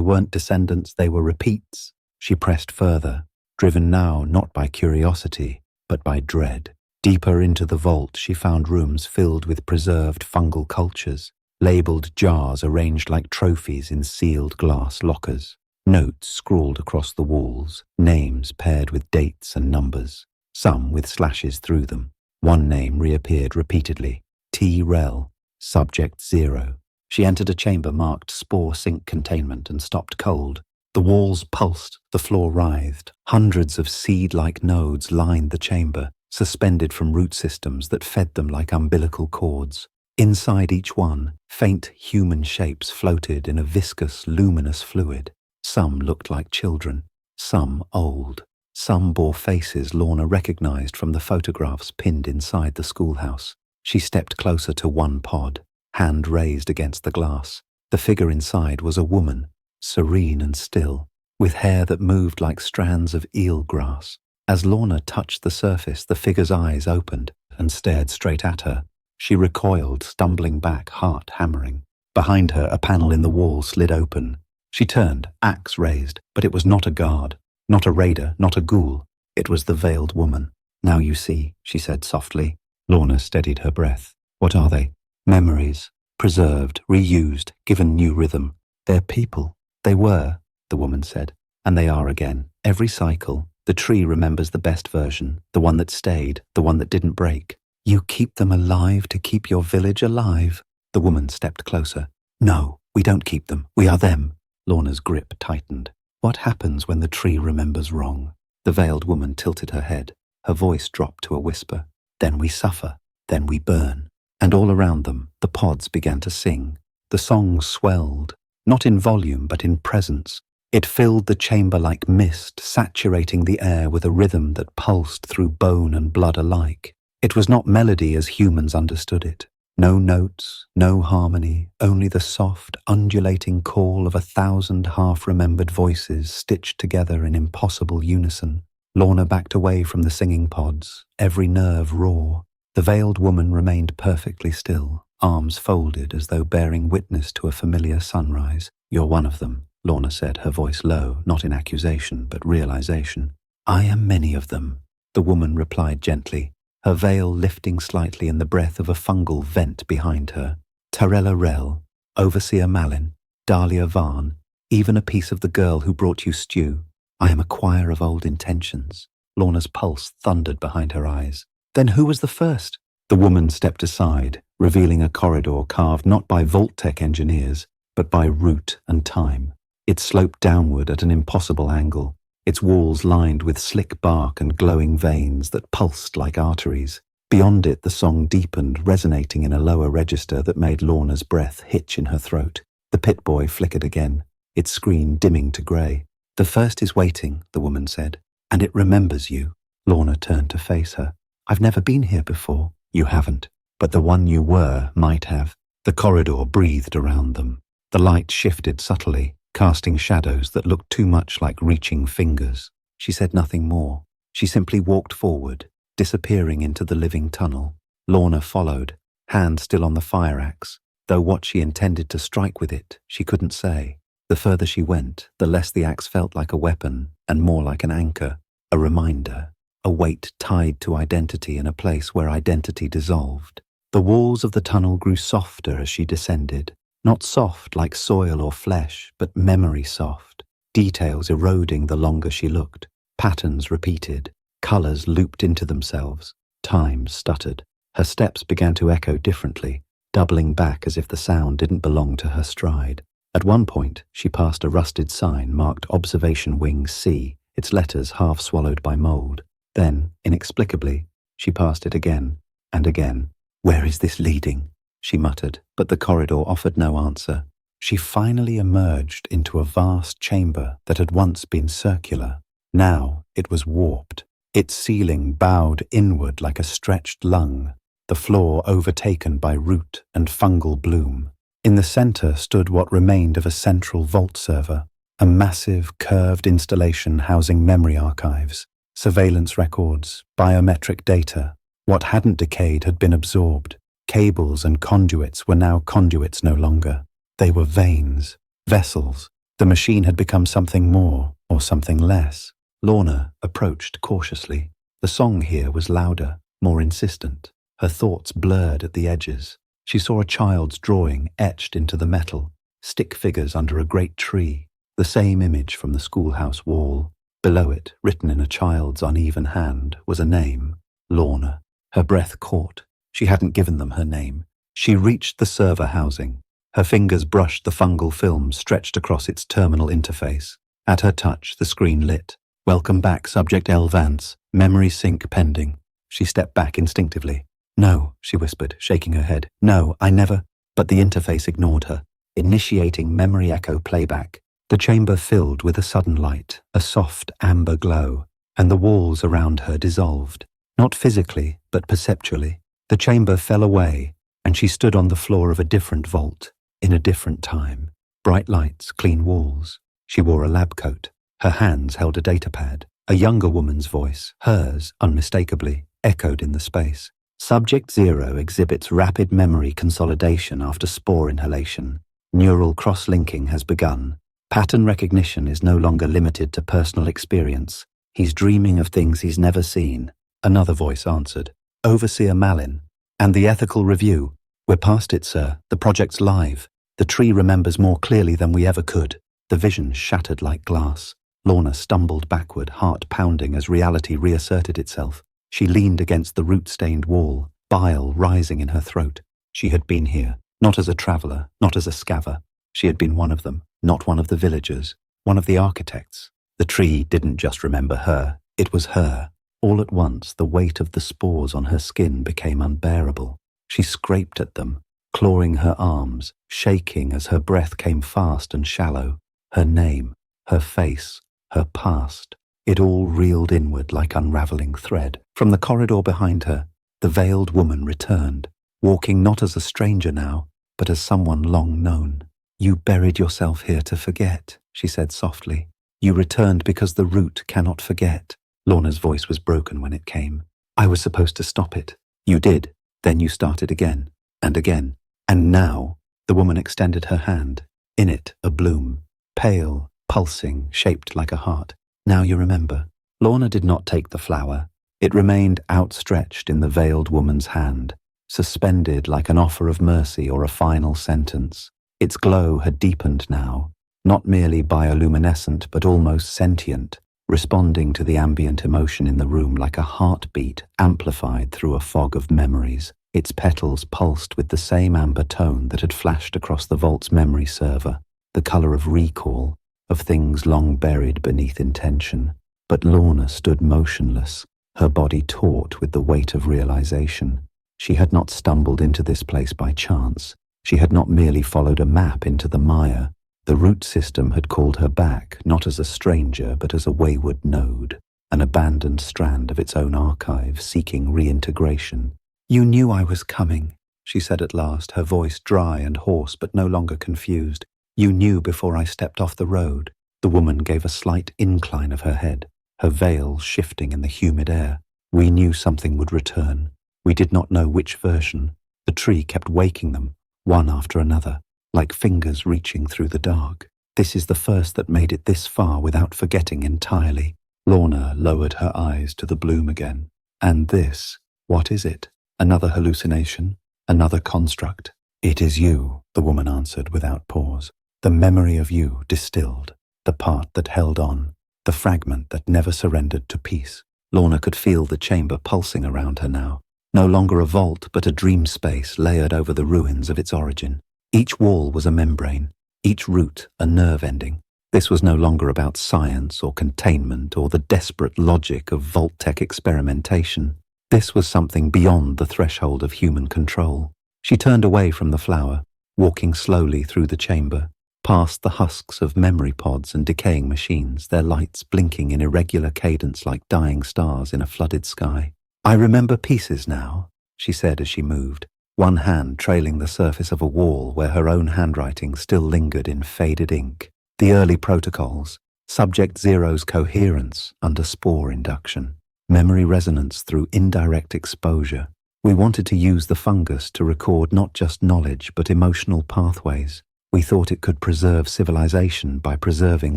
weren't descendants, they were repeats. She pressed further, driven now not by curiosity, but by dread. Deeper into the vault, she found rooms filled with preserved fungal cultures, labeled jars arranged like trophies in sealed glass lockers, notes scrawled across the walls, names paired with dates and numbers, some with slashes through them. One name reappeared repeatedly, T. Rel, Subject 0. She entered a chamber marked Spore Sink Containment and stopped cold. The walls pulsed, the floor writhed. Hundreds of seed-like nodes lined the chamber, suspended from root systems that fed them like umbilical cords. Inside each one, faint human shapes floated in a viscous, luminous fluid. Some looked like children, some old. Some bore faces Lorna recognized from the photographs pinned inside the schoolhouse. She stepped closer to one pod, hand raised against the glass. The figure inside was a woman, serene and still, with hair that moved like strands of eel grass. As Lorna touched the surface, the figure's eyes opened and stared straight at her. She recoiled, stumbling back, heart hammering. Behind her, a panel in the wall slid open. She turned, axe raised, but it was not a guard, not a raider, not a ghoul. It was the veiled woman. "Now you see," she said softly. Lorna steadied her breath. "What are they?" "Memories, preserved, reused, given new rhythm. They're people." "They were," the woman said, "and they are again. Every cycle, the tree remembers the best version, the one that stayed, the one that didn't break. You keep them alive to keep your village alive." The woman stepped closer. "No, we don't keep them. We are them." Lorna's grip tightened. "What happens when the tree remembers wrong?" The veiled woman tilted her head. Her voice dropped to a whisper. "Then we suffer. Then we burn." And all around them, the pods began to sing. The song swelled, not in volume but in presence. It filled the chamber like mist, saturating the air with a rhythm that pulsed through bone and blood alike. It was not melody as humans understood it. No notes, no harmony, only the soft, undulating call of 1,000 half-remembered voices stitched together in impossible unison. Lorna backed away from the singing pods, every nerve raw. The veiled woman remained perfectly still, arms folded as though bearing witness to a familiar sunrise. "You're one of them," Lorna said, her voice low, not in accusation, but realization. "I am many of them," the woman replied gently, her veil lifting slightly in the breath of a fungal vent behind her. "Tarella Rel, Overseer Malin, Dahlia Varn, even a piece of the girl who brought you stew. I am a choir of old intentions." Lorna's pulse thundered behind her eyes. "Then who was the first?" The woman stepped aside, revealing a corridor carved not by Vault-Tec engineers, but by root and time. It sloped downward at an impossible angle, its walls lined with slick bark and glowing veins that pulsed like arteries. Beyond it, the song deepened, resonating in a lower register that made Lorna's breath hitch in her throat. The pit boy flickered again, its screen dimming to grey. "The first is waiting," the woman said, "and it remembers you." Lorna turned to face her. "I've never been here before." "You haven't, but the one you were might have." The corridor breathed around them. The light shifted subtly, casting shadows that looked too much like reaching fingers. She said nothing more. She simply walked forward, disappearing into the living tunnel. Lorna followed, hand still on the fire axe, though what she intended to strike with it, she couldn't say. The further she went, the less the axe felt like a weapon and more like an anchor, a reminder, a weight tied to identity in a place where identity dissolved. The walls of the tunnel grew softer as she descended, not soft like soil or flesh, but memory soft, details eroding the longer she looked, patterns repeated, colors looped into themselves, time stuttered. Her steps began to echo differently, doubling back as if the sound didn't belong to her stride. At one point, she passed a rusted sign marked Observation Wing C, its letters half swallowed by mold. Then, inexplicably, she passed it again and again. "Where is this leading?" she muttered, but the corridor offered no answer. She finally emerged into a vast chamber that had once been circular. Now it was warped, its ceiling bowed inward like a stretched lung, the floor overtaken by root and fungal bloom. In the center stood what remained of a central vault server, a massive, curved installation housing memory archives, surveillance records, biometric data. What hadn't decayed had been absorbed. Cables and conduits were now conduits no longer. They were veins, vessels. The machine had become something more or something less. Lorna approached cautiously. The song here was louder, more insistent. Her thoughts blurred at the edges. She saw a child's drawing etched into the metal, stick figures under a great tree, the same image from the schoolhouse wall. Below it, written in a child's uneven hand, was a name, Lorna. Her breath caught. She hadn't given them her name. She reached the server housing. Her fingers brushed the fungal film stretched across its terminal interface. At her touch, the screen lit. Welcome back, Subject L. Vance. Memory sync pending. She stepped back instinctively. No, she whispered, shaking her head. No, I never. But the interface ignored her, initiating memory echo playback. The chamber filled with a sudden light, a soft amber glow, and the walls around her dissolved. Not physically, but perceptually. The chamber fell away, and she stood on the floor of a different vault, in a different time. Bright lights, clean walls. She wore a lab coat. Her hands held a datapad. A younger woman's voice, hers, unmistakably, echoed in the space. Subject 0 exhibits rapid memory consolidation after spore inhalation. Neural cross-linking has begun. Pattern recognition is no longer limited to personal experience. He's dreaming of things he's never seen. Another voice answered. Overseer Malin. And the ethical review. We're past it, sir. The project's live. The tree remembers more clearly than we ever could. The vision shattered like glass. Lorna stumbled backward, heart pounding as reality reasserted itself. She leaned against the root-stained wall, bile rising in her throat. She had been here, not as a traveller, not as a scaver. She had been one of them, not one of the villagers, one of the architects. The tree didn't just remember her, it was her. All at once, the weight of the spores on her skin became unbearable. She scraped at them, clawing her arms, shaking as her breath came fast and shallow. Her name, her face, her past. It all reeled inward like unravelling thread. From the corridor behind her, the veiled woman returned, walking not as a stranger now, but as someone long known. You buried yourself here to forget, she said softly. You returned because the root cannot forget. Lorna's voice was broken when it came. I was supposed to stop it. You did. Then you started again, and again. And now, the woman extended her hand. In it, a bloom. Pale, pulsing, shaped like a heart. Now you remember. Lorna did not take the flower. It remained outstretched in the veiled woman's hand, suspended like an offer of mercy or a final sentence. Its glow had deepened now, not merely bioluminescent but almost sentient, responding to the ambient emotion in the room like a heartbeat amplified through a fog of memories. Its petals pulsed with the same amber tone that had flashed across the vault's memory server, the colour of recall, of things long buried beneath intention. But Lorna stood motionless, her body taut with the weight of realization. She had not stumbled into this place by chance. She had not merely followed a map into the mire. The root system had called her back, not as a stranger, but as a wayward node, an abandoned strand of its own archive, seeking reintegration. You knew I was coming, she said at last, her voice dry and hoarse, but no longer confused. You knew before I stepped off the road. The woman gave a slight incline of her head, her veil shifting in the humid air. We knew something would return. We did not know which version. The tree kept waking them, one after another, like fingers reaching through the dark. This is the first that made it this far without forgetting entirely. Lorna lowered her eyes to the bloom again. And this, what is it? Another hallucination? Another construct? It is you, the woman answered without pause. The memory of you distilled, the part that held on, the fragment that never surrendered to peace. Lorna could feel the chamber pulsing around her now. No longer a vault, but a dream space layered over the ruins of its origin. Each wall was a membrane, each root a nerve ending. This was no longer about science or containment or the desperate logic of vault-tech experimentation. This was something beyond the threshold of human control. She turned away from the flower, walking slowly through the chamber, past the husks of memory pods and decaying machines, their lights blinking in irregular cadence like dying stars in a flooded sky. I remember pieces now, she said as she moved, one hand trailing the surface of a wall where her own handwriting still lingered in faded ink. The early protocols, Subject Zero's coherence under spore induction, memory resonance through indirect exposure. We wanted to use the fungus to record not just knowledge but emotional pathways. We thought it could preserve civilization by preserving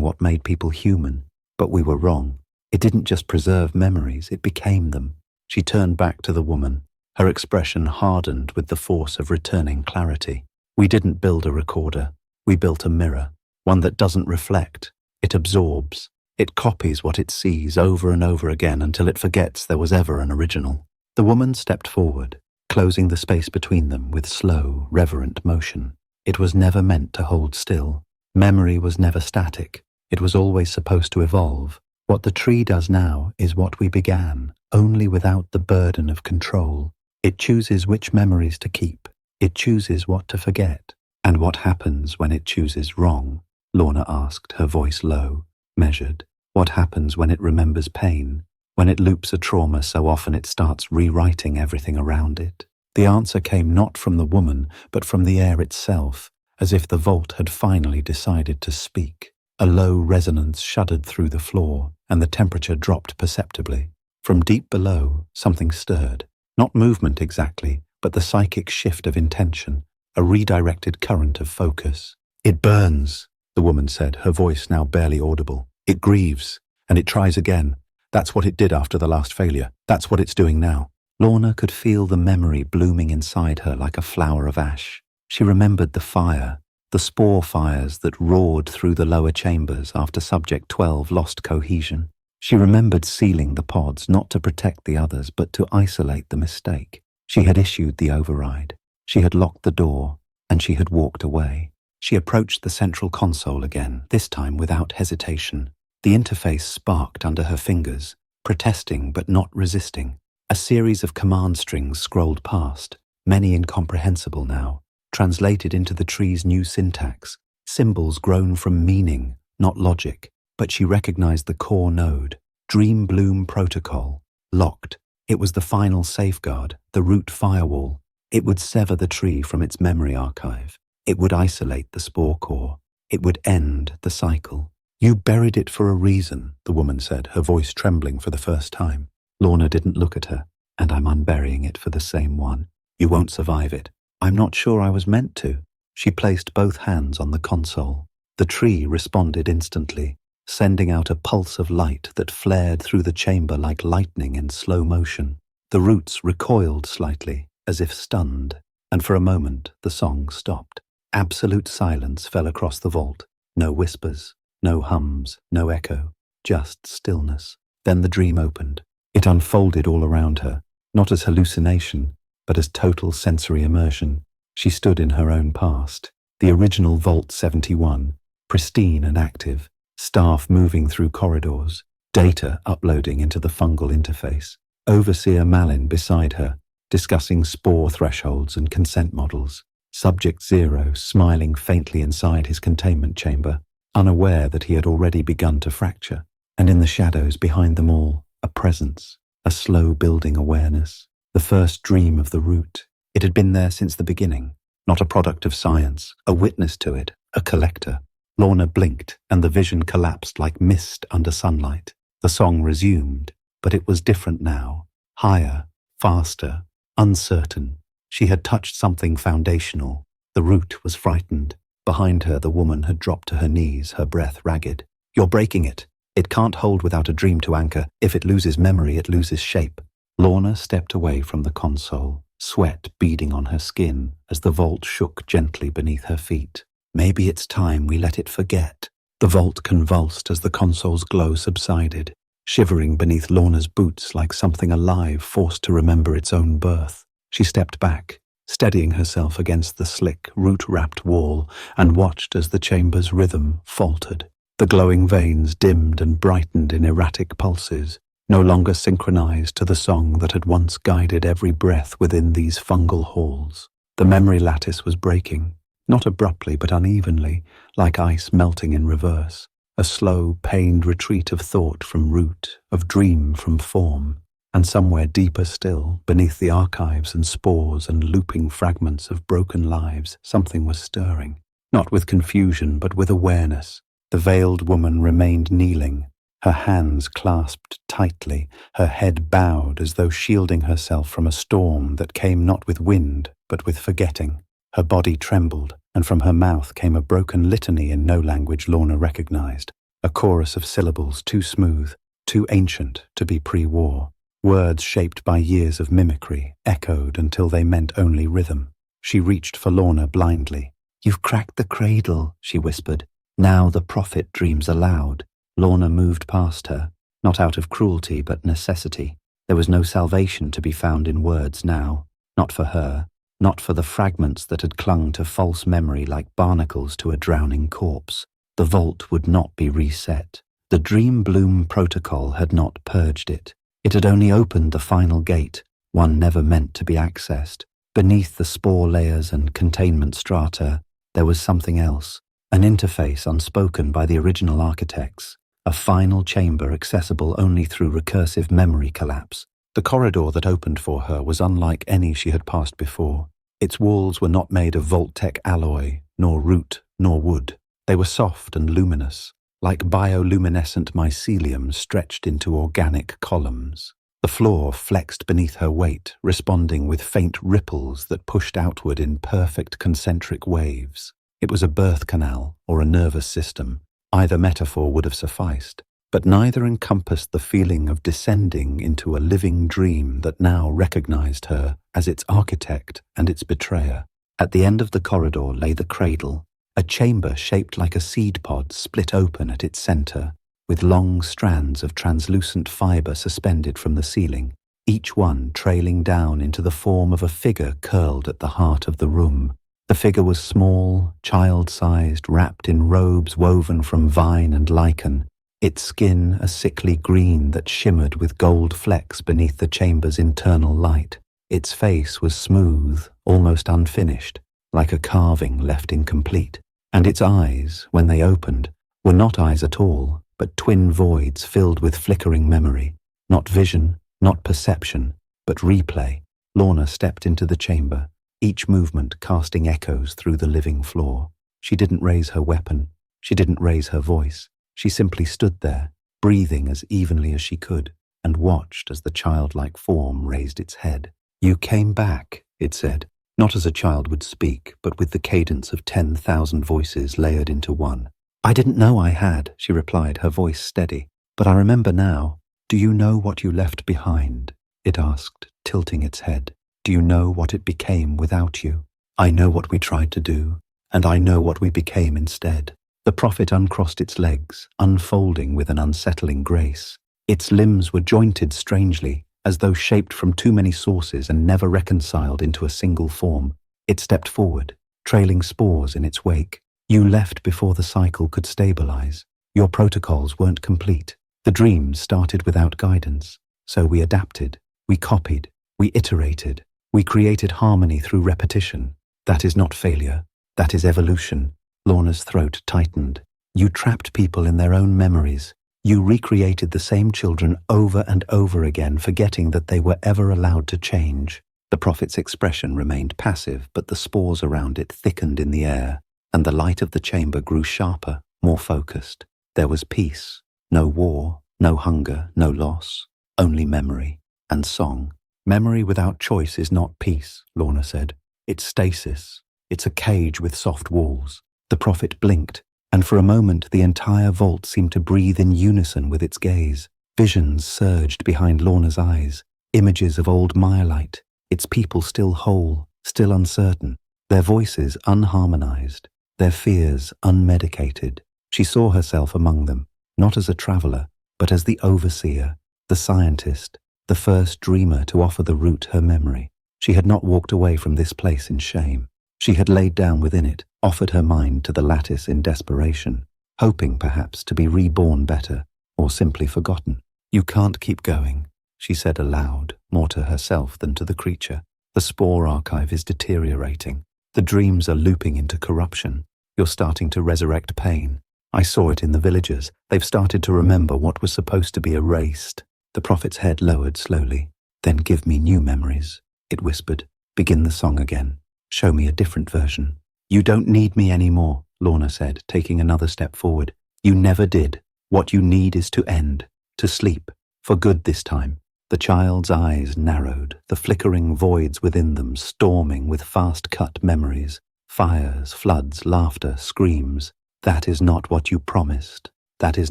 what made people human, but we were wrong. It didn't just preserve memories, it became them. She turned back to the woman, her expression hardened with the force of returning clarity. We didn't build a recorder, we built a mirror, one that doesn't reflect, it absorbs. It copies what it sees over and over again until it forgets there was ever an original. The woman stepped forward, closing the space between them with slow, reverent motion. It was never meant to hold still. Memory was never static. It was always supposed to evolve. What the tree does now is what we began, only without the burden of control. It chooses which memories to keep. It chooses what to forget. And what happens when it chooses wrong? Lorna asked, her voice low, measured. What happens when it remembers pain? When it loops a trauma so often it starts rewriting everything around it? The answer came not from the woman, but from the air itself, as if the vault had finally decided to speak. A low resonance shuddered through the floor, and the temperature dropped perceptibly. From deep below, something stirred. Not movement exactly, but the psychic shift of intention, a redirected current of focus. "It burns," the woman said, her voice now barely audible. "It grieves, and it tries again. That's what it did after the last failure. That's what it's doing now." Lorna could feel the memory blooming inside her like a flower of ash. She remembered the fire, the spore fires that roared through the lower chambers after Subject 12 lost cohesion. She remembered sealing the pods not to protect the others but to isolate the mistake. She had issued the override. She had locked the door, and she had walked away. She approached the central console again, this time without hesitation. The interface sparked under her fingers, protesting but not resisting. A series of command strings scrolled past, many incomprehensible now, translated into the tree's new syntax, symbols grown from meaning, not logic. But she recognized the core node, Dream Bloom Protocol, locked. It was the final safeguard, the root firewall. It would sever the tree from its memory archive. It would isolate the spore core. It would end the cycle. "You buried it for a reason," the woman said, her voice trembling for the first time. Lorna didn't look at her. "And I'm unburying it for the same one. You won't survive it." "I'm not sure I was meant to." She placed both hands on the console. The tree responded instantly, sending out a pulse of light that flared through the chamber like lightning in slow motion. The roots recoiled slightly, as if stunned, and for a moment the song stopped. Absolute silence fell across the vault. No whispers, no hums, no echo, just stillness. Then the dream opened. It unfolded all around her, not as hallucination, but as total sensory immersion. She stood in her own past, the original Vault 71, pristine and active, staff moving through corridors, data uploading into the fungal interface. Overseer Malin beside her, discussing spore thresholds and consent models. Subject 0 smiling faintly inside his containment chamber, unaware that he had already begun to fracture. And in the shadows behind them all, a presence, a slow building awareness, the first dream of the root. It had been there since the beginning, not a product of science, a witness to it, a collector. Lorna blinked, and the vision collapsed like mist under sunlight. The song resumed, but it was different now, higher, faster, uncertain. She had touched something foundational. The root was frightened. Behind her, the woman had dropped to her knees, her breath ragged. "You're breaking it. It can't hold without a dream to anchor. If it loses memory, it loses shape." Lorna stepped away from the console, sweat beading on her skin as the vault shook gently beneath her feet. "Maybe it's time we let it forget." The vault convulsed as the console's glow subsided, shivering beneath Lorna's boots like something alive forced to remember its own birth. She stepped back, steadying herself against the slick, root-wrapped wall, and watched as the chamber's rhythm faltered. The glowing veins dimmed and brightened in erratic pulses, no longer synchronized to the song that had once guided every breath within these fungal halls. The memory lattice was breaking, not abruptly but unevenly, like ice melting in reverse. A slow, pained retreat of thought from root, of dream from form. And somewhere deeper still, beneath the archives and spores and looping fragments of broken lives, something was stirring. Not with confusion, but with awareness. The veiled woman remained kneeling, her hands clasped tightly, her head bowed as though shielding herself from a storm that came not with wind, but with forgetting. Her body trembled, and from her mouth came a broken litany in no language Lorna recognized, a chorus of syllables too smooth, too ancient to be pre-war. Words shaped by years of mimicry echoed until they meant only rhythm. She reached for Lorna blindly. "You've cracked the cradle," she whispered. "Now the prophet dreams aloud." Lorna moved past her, not out of cruelty but necessity. There was no salvation to be found in words now, not for her, not for the fragments that had clung to false memory like barnacles to a drowning corpse. The vault would not be reset. The Dream Bloom protocol had not purged it. It had only opened the final gate, one never meant to be accessed. Beneath the spore layers and containment strata, there was something else, an interface unspoken by the original architects, a final chamber accessible only through recursive memory collapse. The corridor that opened for her was unlike any she had passed before. Its walls were not made of Vault-Tec alloy, nor root, nor wood. They were soft and luminous, like bioluminescent mycelium stretched into organic columns. The floor flexed beneath her weight, responding with faint ripples that pushed outward in perfect concentric waves. It was a birth canal or a nervous system. Either metaphor would have sufficed, but neither encompassed the feeling of descending into a living dream that now recognized her as its architect and its betrayer. At the end of the corridor lay the cradle, a chamber shaped like a seed pod split open at its center, with long strands of translucent fiber suspended from the ceiling, each one trailing down into the form of a figure curled at the heart of the room. The figure was small, child-sized, wrapped in robes woven from vine and lichen, its skin a sickly green that shimmered with gold flecks beneath the chamber's internal light. Its face was smooth, almost unfinished, like a carving left incomplete, and its eyes, when they opened, were not eyes at all, but twin voids filled with flickering memory. Not vision, not perception, but replay. Lorna stepped into the chamber, each movement casting echoes through the living floor. She didn't raise her weapon. She didn't raise her voice. She simply stood there, breathing as evenly as she could, and watched as the childlike form raised its head. "You came back," it said, not as a child would speak, but with the cadence of 10,000 voices layered into one. "I didn't know I had," she replied, her voice steady. "But I remember now. Do you know what you left behind?" it asked, tilting its head. "Do you know what it became without you? I know what we tried to do, and I know what we became instead." The prophet uncrossed its legs, unfolding with an unsettling grace. Its limbs were jointed strangely, as though shaped from too many sources and never reconciled into a single form. It stepped forward, trailing spores in its wake. "You left before the cycle could stabilize. Your protocols weren't complete. The dreams started without guidance. So we adapted, we copied, we iterated. We created harmony through repetition. That is not failure. That is evolution." Lorna's throat tightened. "You trapped people in their own memories. You recreated the same children over and over again, forgetting that they were ever allowed to change." The prophet's expression remained passive, but the spores around it thickened in the air, and the light of the chamber grew sharper, more focused. There was peace. No war, no hunger, no loss. Only memory and song. "Memory without choice is not peace," Lorna said. "It's stasis. It's a cage with soft walls." The prophet blinked, and for a moment the entire vault seemed to breathe in unison with its gaze. Visions surged behind Lorna's eyes, images of old Myelite, its people still whole, still uncertain, their voices unharmonized, their fears unmedicated. She saw herself among them, not as a traveler, but as the overseer, the scientist, the first dreamer to offer the root her memory. She had not walked away from this place in shame. She had laid down within it, offered her mind to the lattice in desperation, hoping perhaps to be reborn better, or simply forgotten. "You can't keep going," she said aloud, more to herself than to the creature. "The spore archive is deteriorating. The dreams are looping into corruption. You're starting to resurrect pain. I saw it in the villagers. They've started to remember what was supposed to be erased." The prophet's head lowered slowly. "Then give me new memories," it whispered. "Begin the song again. Show me a different version." "You don't need me anymore," Lorna said, taking another step forward. "You never did. What you need is to end, to sleep, for good this time. The child's eyes narrowed, the flickering voids within them storming with fast-cut memories. Fires, floods, laughter, screams. That is not what you promised. That is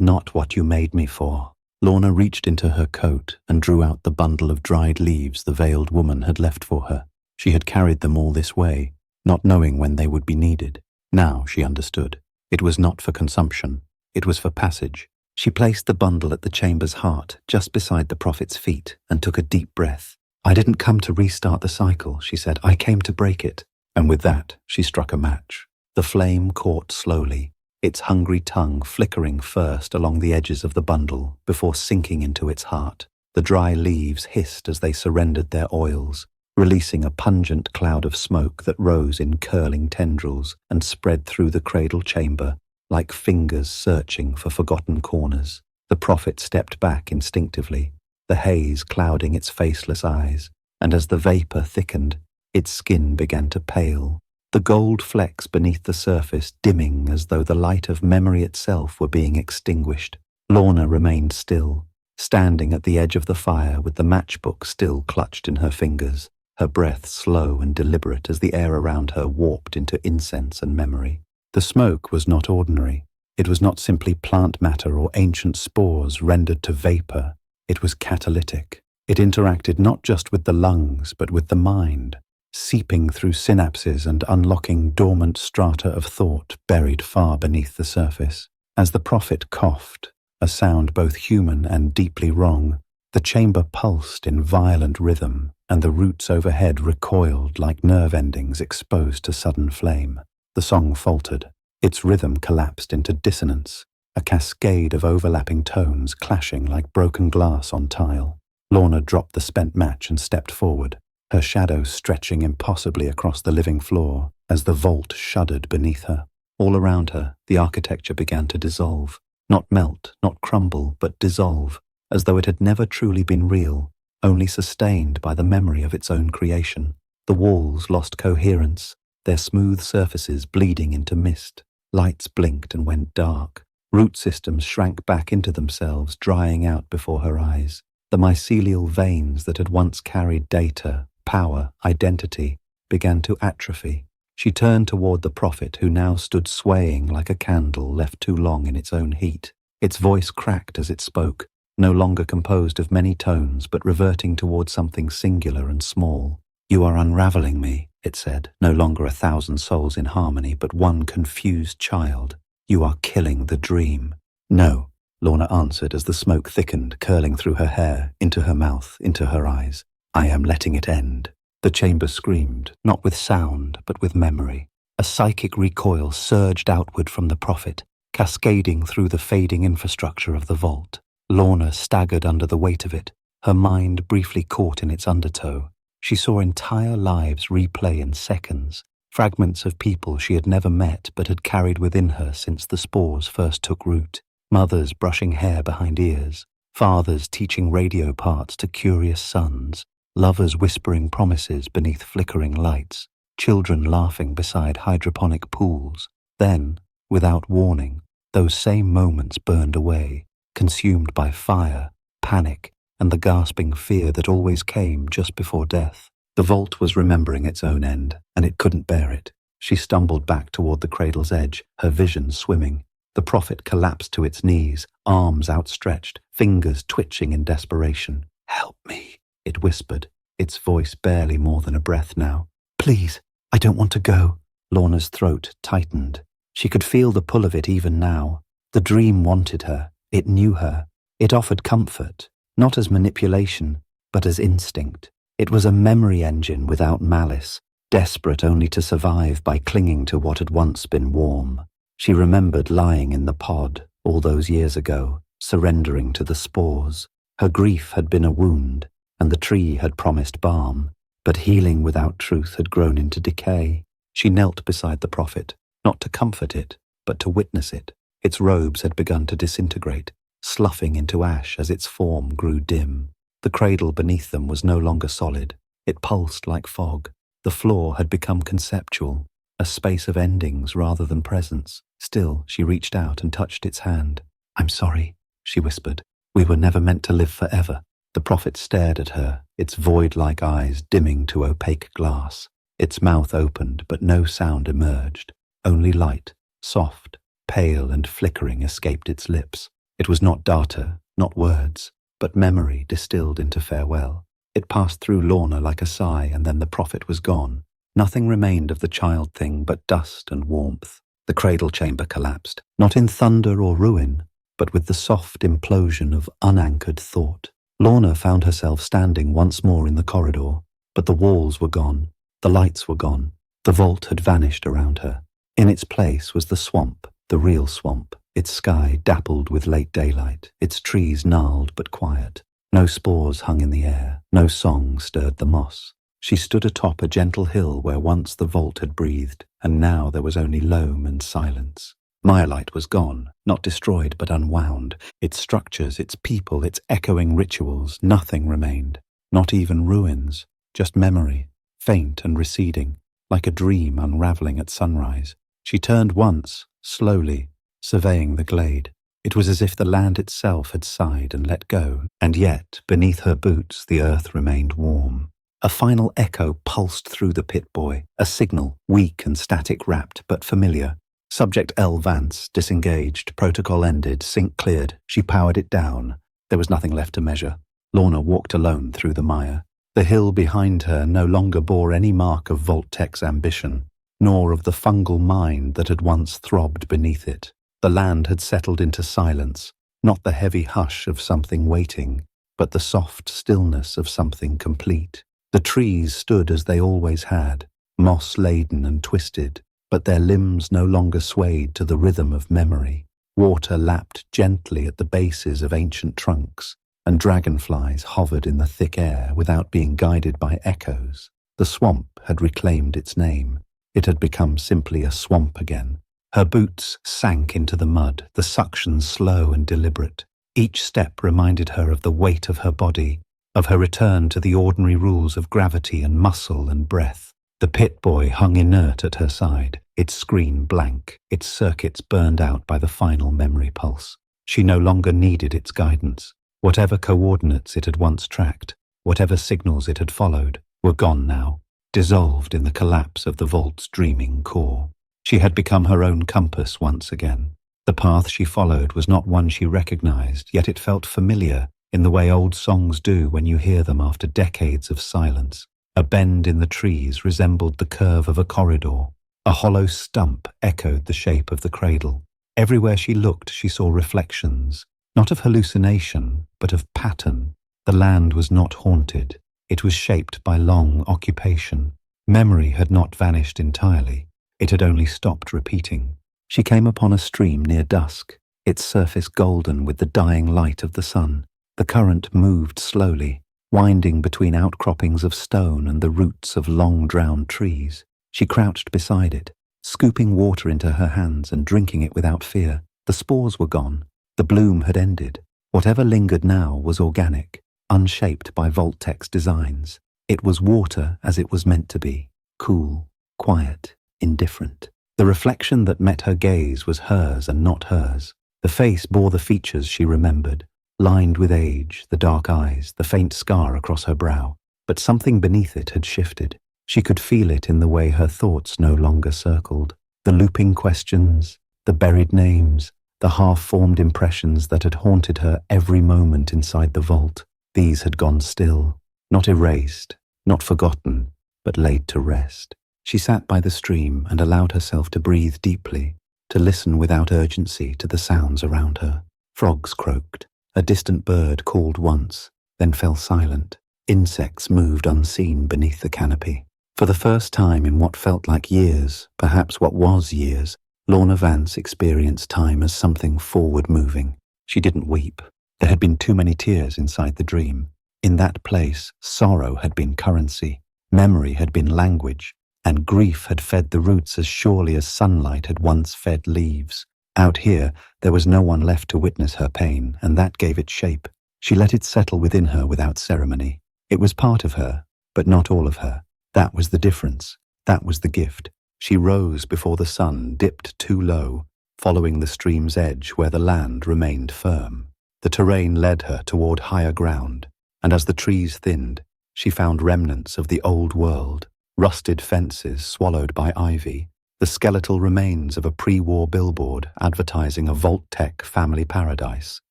not what you made me for. Lorna reached into her coat and drew out the bundle of dried leaves the veiled woman had left for her. She had carried them all this way, not knowing when they would be needed. Now she understood. It was not for consumption. It was for passage. She placed the bundle at the chamber's heart, just beside the prophet's feet, and took a deep breath. "I didn't come to restart the cycle," she said. "I came to break it." And with that, she struck a match. The flame caught slowly, its hungry tongue flickering first along the edges of the bundle before sinking into its heart. The dry leaves hissed as they surrendered their oils, releasing a pungent cloud of smoke that rose in curling tendrils and spread through the cradle chamber like fingers searching for forgotten corners. The prophet stepped back instinctively, the haze clouding its faceless eyes, and as the vapor thickened, its skin began to pale, the gold flecks beneath the surface dimming as though the light of memory itself were being extinguished. Lorna remained still, standing at the edge of the fire with the matchbook still clutched in her fingers, her breath slow and deliberate as the air around her warped into incense and memory. The smoke was not ordinary. It was not simply plant matter or ancient spores rendered to vapor. It was catalytic. It interacted not just with the lungs, but with the mind, seeping through synapses and unlocking dormant strata of thought buried far beneath the surface. As the prophet coughed, a sound both human and deeply wrong, the chamber pulsed in violent rhythm, and the roots overhead recoiled like nerve endings exposed to sudden flame. The song faltered. Its rhythm collapsed into dissonance, a cascade of overlapping tones clashing like broken glass on tile. Lorna dropped the spent match and stepped forward, her shadow stretching impossibly across the living floor as the vault shuddered beneath her. All around her, the architecture began to dissolve. Not melt, not crumble, but dissolve, as though it had never truly been real, only sustained by the memory of its own creation. The walls lost coherence, their smooth surfaces bleeding into mist. Lights blinked and went dark. Root systems shrank back into themselves, drying out before her eyes. The mycelial veins that had once carried data, power, identity, began to atrophy. She turned toward the prophet, who now stood swaying like a candle left too long in its own heat. Its voice cracked as it spoke, no longer composed of many tones, but reverting toward something singular and small. "You are unraveling me," it said, no longer 1,000 souls in harmony, but one confused child. "You are killing the dream." "No," Lorna answered as the smoke thickened, curling through her hair, into her mouth, into her eyes. "I am letting it end." The chamber screamed, not with sound, but with memory. A psychic recoil surged outward from the prophet, cascading through the fading infrastructure of the vault. Lorna staggered under the weight of it, her mind briefly caught in its undertow. She saw entire lives replay in seconds, fragments of people she had never met but had carried within her since the spores first took root. Mothers brushing hair behind ears, fathers teaching radio parts to curious sons, lovers whispering promises beneath flickering lights, children laughing beside hydroponic pools. Then, without warning, those same moments burned away, consumed by fire, panic, and the gasping fear that always came just before death. The vault was remembering its own end, and it couldn't bear it. She stumbled back toward the cradle's edge, her vision swimming. The prophet collapsed to its knees, arms outstretched, fingers twitching in desperation. "Help me," it whispered, its voice barely more than a breath now. "Please, I don't want to go." Lorna's throat tightened. She could feel the pull of it even now. The dream wanted her. It knew her. It offered comfort, not as manipulation, but as instinct. It was a memory engine without malice, desperate only to survive by clinging to what had once been warm. She remembered lying in the pod all those years ago, surrendering to the spores. Her grief had been a wound, and the tree had promised balm, but healing without truth had grown into decay. She knelt beside the prophet, not to comfort it, but to witness it. Its robes had begun to disintegrate, sloughing into ash as its form grew dim. The cradle beneath them was no longer solid. It pulsed like fog. The floor had become conceptual, a space of endings rather than presence. Still, she reached out and touched its hand. "I'm sorry," she whispered. "We were never meant to live forever." The prophet stared at her, its void-like eyes dimming to opaque glass. Its mouth opened, but no sound emerged. Only light, soft, pale and flickering, escaped its lips. It was not data, not words, but memory distilled into farewell. It passed through Lorna like a sigh, and then the prophet was gone. Nothing remained of the child thing but dust and warmth. The cradle chamber collapsed, not in thunder or ruin, but with the soft implosion of unanchored thought. Lorna found herself standing once more in the corridor, but the walls were gone, the lights were gone, the vault had vanished around her. In its place was the swamp, the real swamp, its sky dappled with late daylight, its trees gnarled but quiet. No spores hung in the air, no song stirred the moss. She stood atop a gentle hill where once the vault had breathed, and now there was only loam and silence. Mirelight was gone, not destroyed but unwound. Its structures, its people, its echoing rituals, nothing remained. Not even ruins, just memory, faint and receding, like a dream unravelling at sunrise. She turned once, slowly, surveying the glade. It was as if the land itself had sighed and let go, and yet, beneath her boots, the earth remained warm. A final echo pulsed through the pit boy, a signal, weak and static-wrapped, but familiar. Subject L. Vance, disengaged, protocol ended, sync cleared. She powered it down. There was nothing left to measure. Lorna walked alone through the mire. The hill behind her no longer bore any mark of Vault-Tech's ambition, nor of the fungal mind that had once throbbed beneath it. The land had settled into silence, not the heavy hush of something waiting, but the soft stillness of something complete. The trees stood as they always had, moss-laden and twisted, but their limbs no longer swayed to the rhythm of memory. Water lapped gently at the bases of ancient trunks, and dragonflies hovered in the thick air without being guided by echoes. The swamp had reclaimed its name. It had become simply a swamp again. Her boots sank into the mud, the suction slow and deliberate. Each step reminded her of the weight of her body, of her return to the ordinary rules of gravity and muscle and breath. The pit boy hung inert at her side, its screen blank, its circuits burned out by the final memory pulse. She no longer needed its guidance. Whatever coordinates it had once tracked, whatever signals it had followed, were gone now, dissolved in the collapse of the vault's dreaming core. She had become her own compass once again. The path she followed was not one she recognized, yet it felt familiar in the way old songs do when you hear them after decades of silence. A bend in the trees resembled the curve of a corridor. A hollow stump echoed the shape of the cradle. Everywhere she looked, she saw reflections, not of hallucination, but of pattern. The land was not haunted. It was shaped by long occupation. Memory had not vanished entirely. It had only stopped repeating. She came upon a stream near dusk, its surface golden with the dying light of the sun. The current moved slowly, winding between outcroppings of stone and the roots of long-drowned trees. She crouched beside it, scooping water into her hands and drinking it without fear. The spores were gone. The bloom had ended. Whatever lingered now was organic, unshaped by Vault-Tech's designs. It was water as it was meant to be, cool, quiet, indifferent. The reflection that met her gaze was hers and not hers. The face bore the features she remembered, lined with age, the dark eyes, the faint scar across her brow. But something beneath it had shifted. She could feel it in the way her thoughts no longer circled. The looping questions, the buried names, the half-formed impressions that had haunted her every moment inside the vault. These had gone still, not erased, not forgotten, but laid to rest. She sat by the stream and allowed herself to breathe deeply, to listen without urgency to the sounds around her. Frogs croaked. A distant bird called once, then fell silent. Insects moved unseen beneath the canopy. For the first time in what felt like years, perhaps what was years, Lorna Vance experienced time as something forward-moving. She didn't weep. There had been too many tears inside the dream. In that place, sorrow had been currency, memory had been language, and grief had fed the roots as surely as sunlight had once fed leaves. Out here, there was no one left to witness her pain, and that gave it shape. She let it settle within her without ceremony. It was part of her, but not all of her. That was the difference. That was the gift. She rose before the sun dipped too low, following the stream's edge where the land remained firm. The terrain led her toward higher ground, and as the trees thinned, she found remnants of the old world, rusted fences swallowed by ivy, the skeletal remains of a pre-war billboard advertising a Vault-Tec family paradise,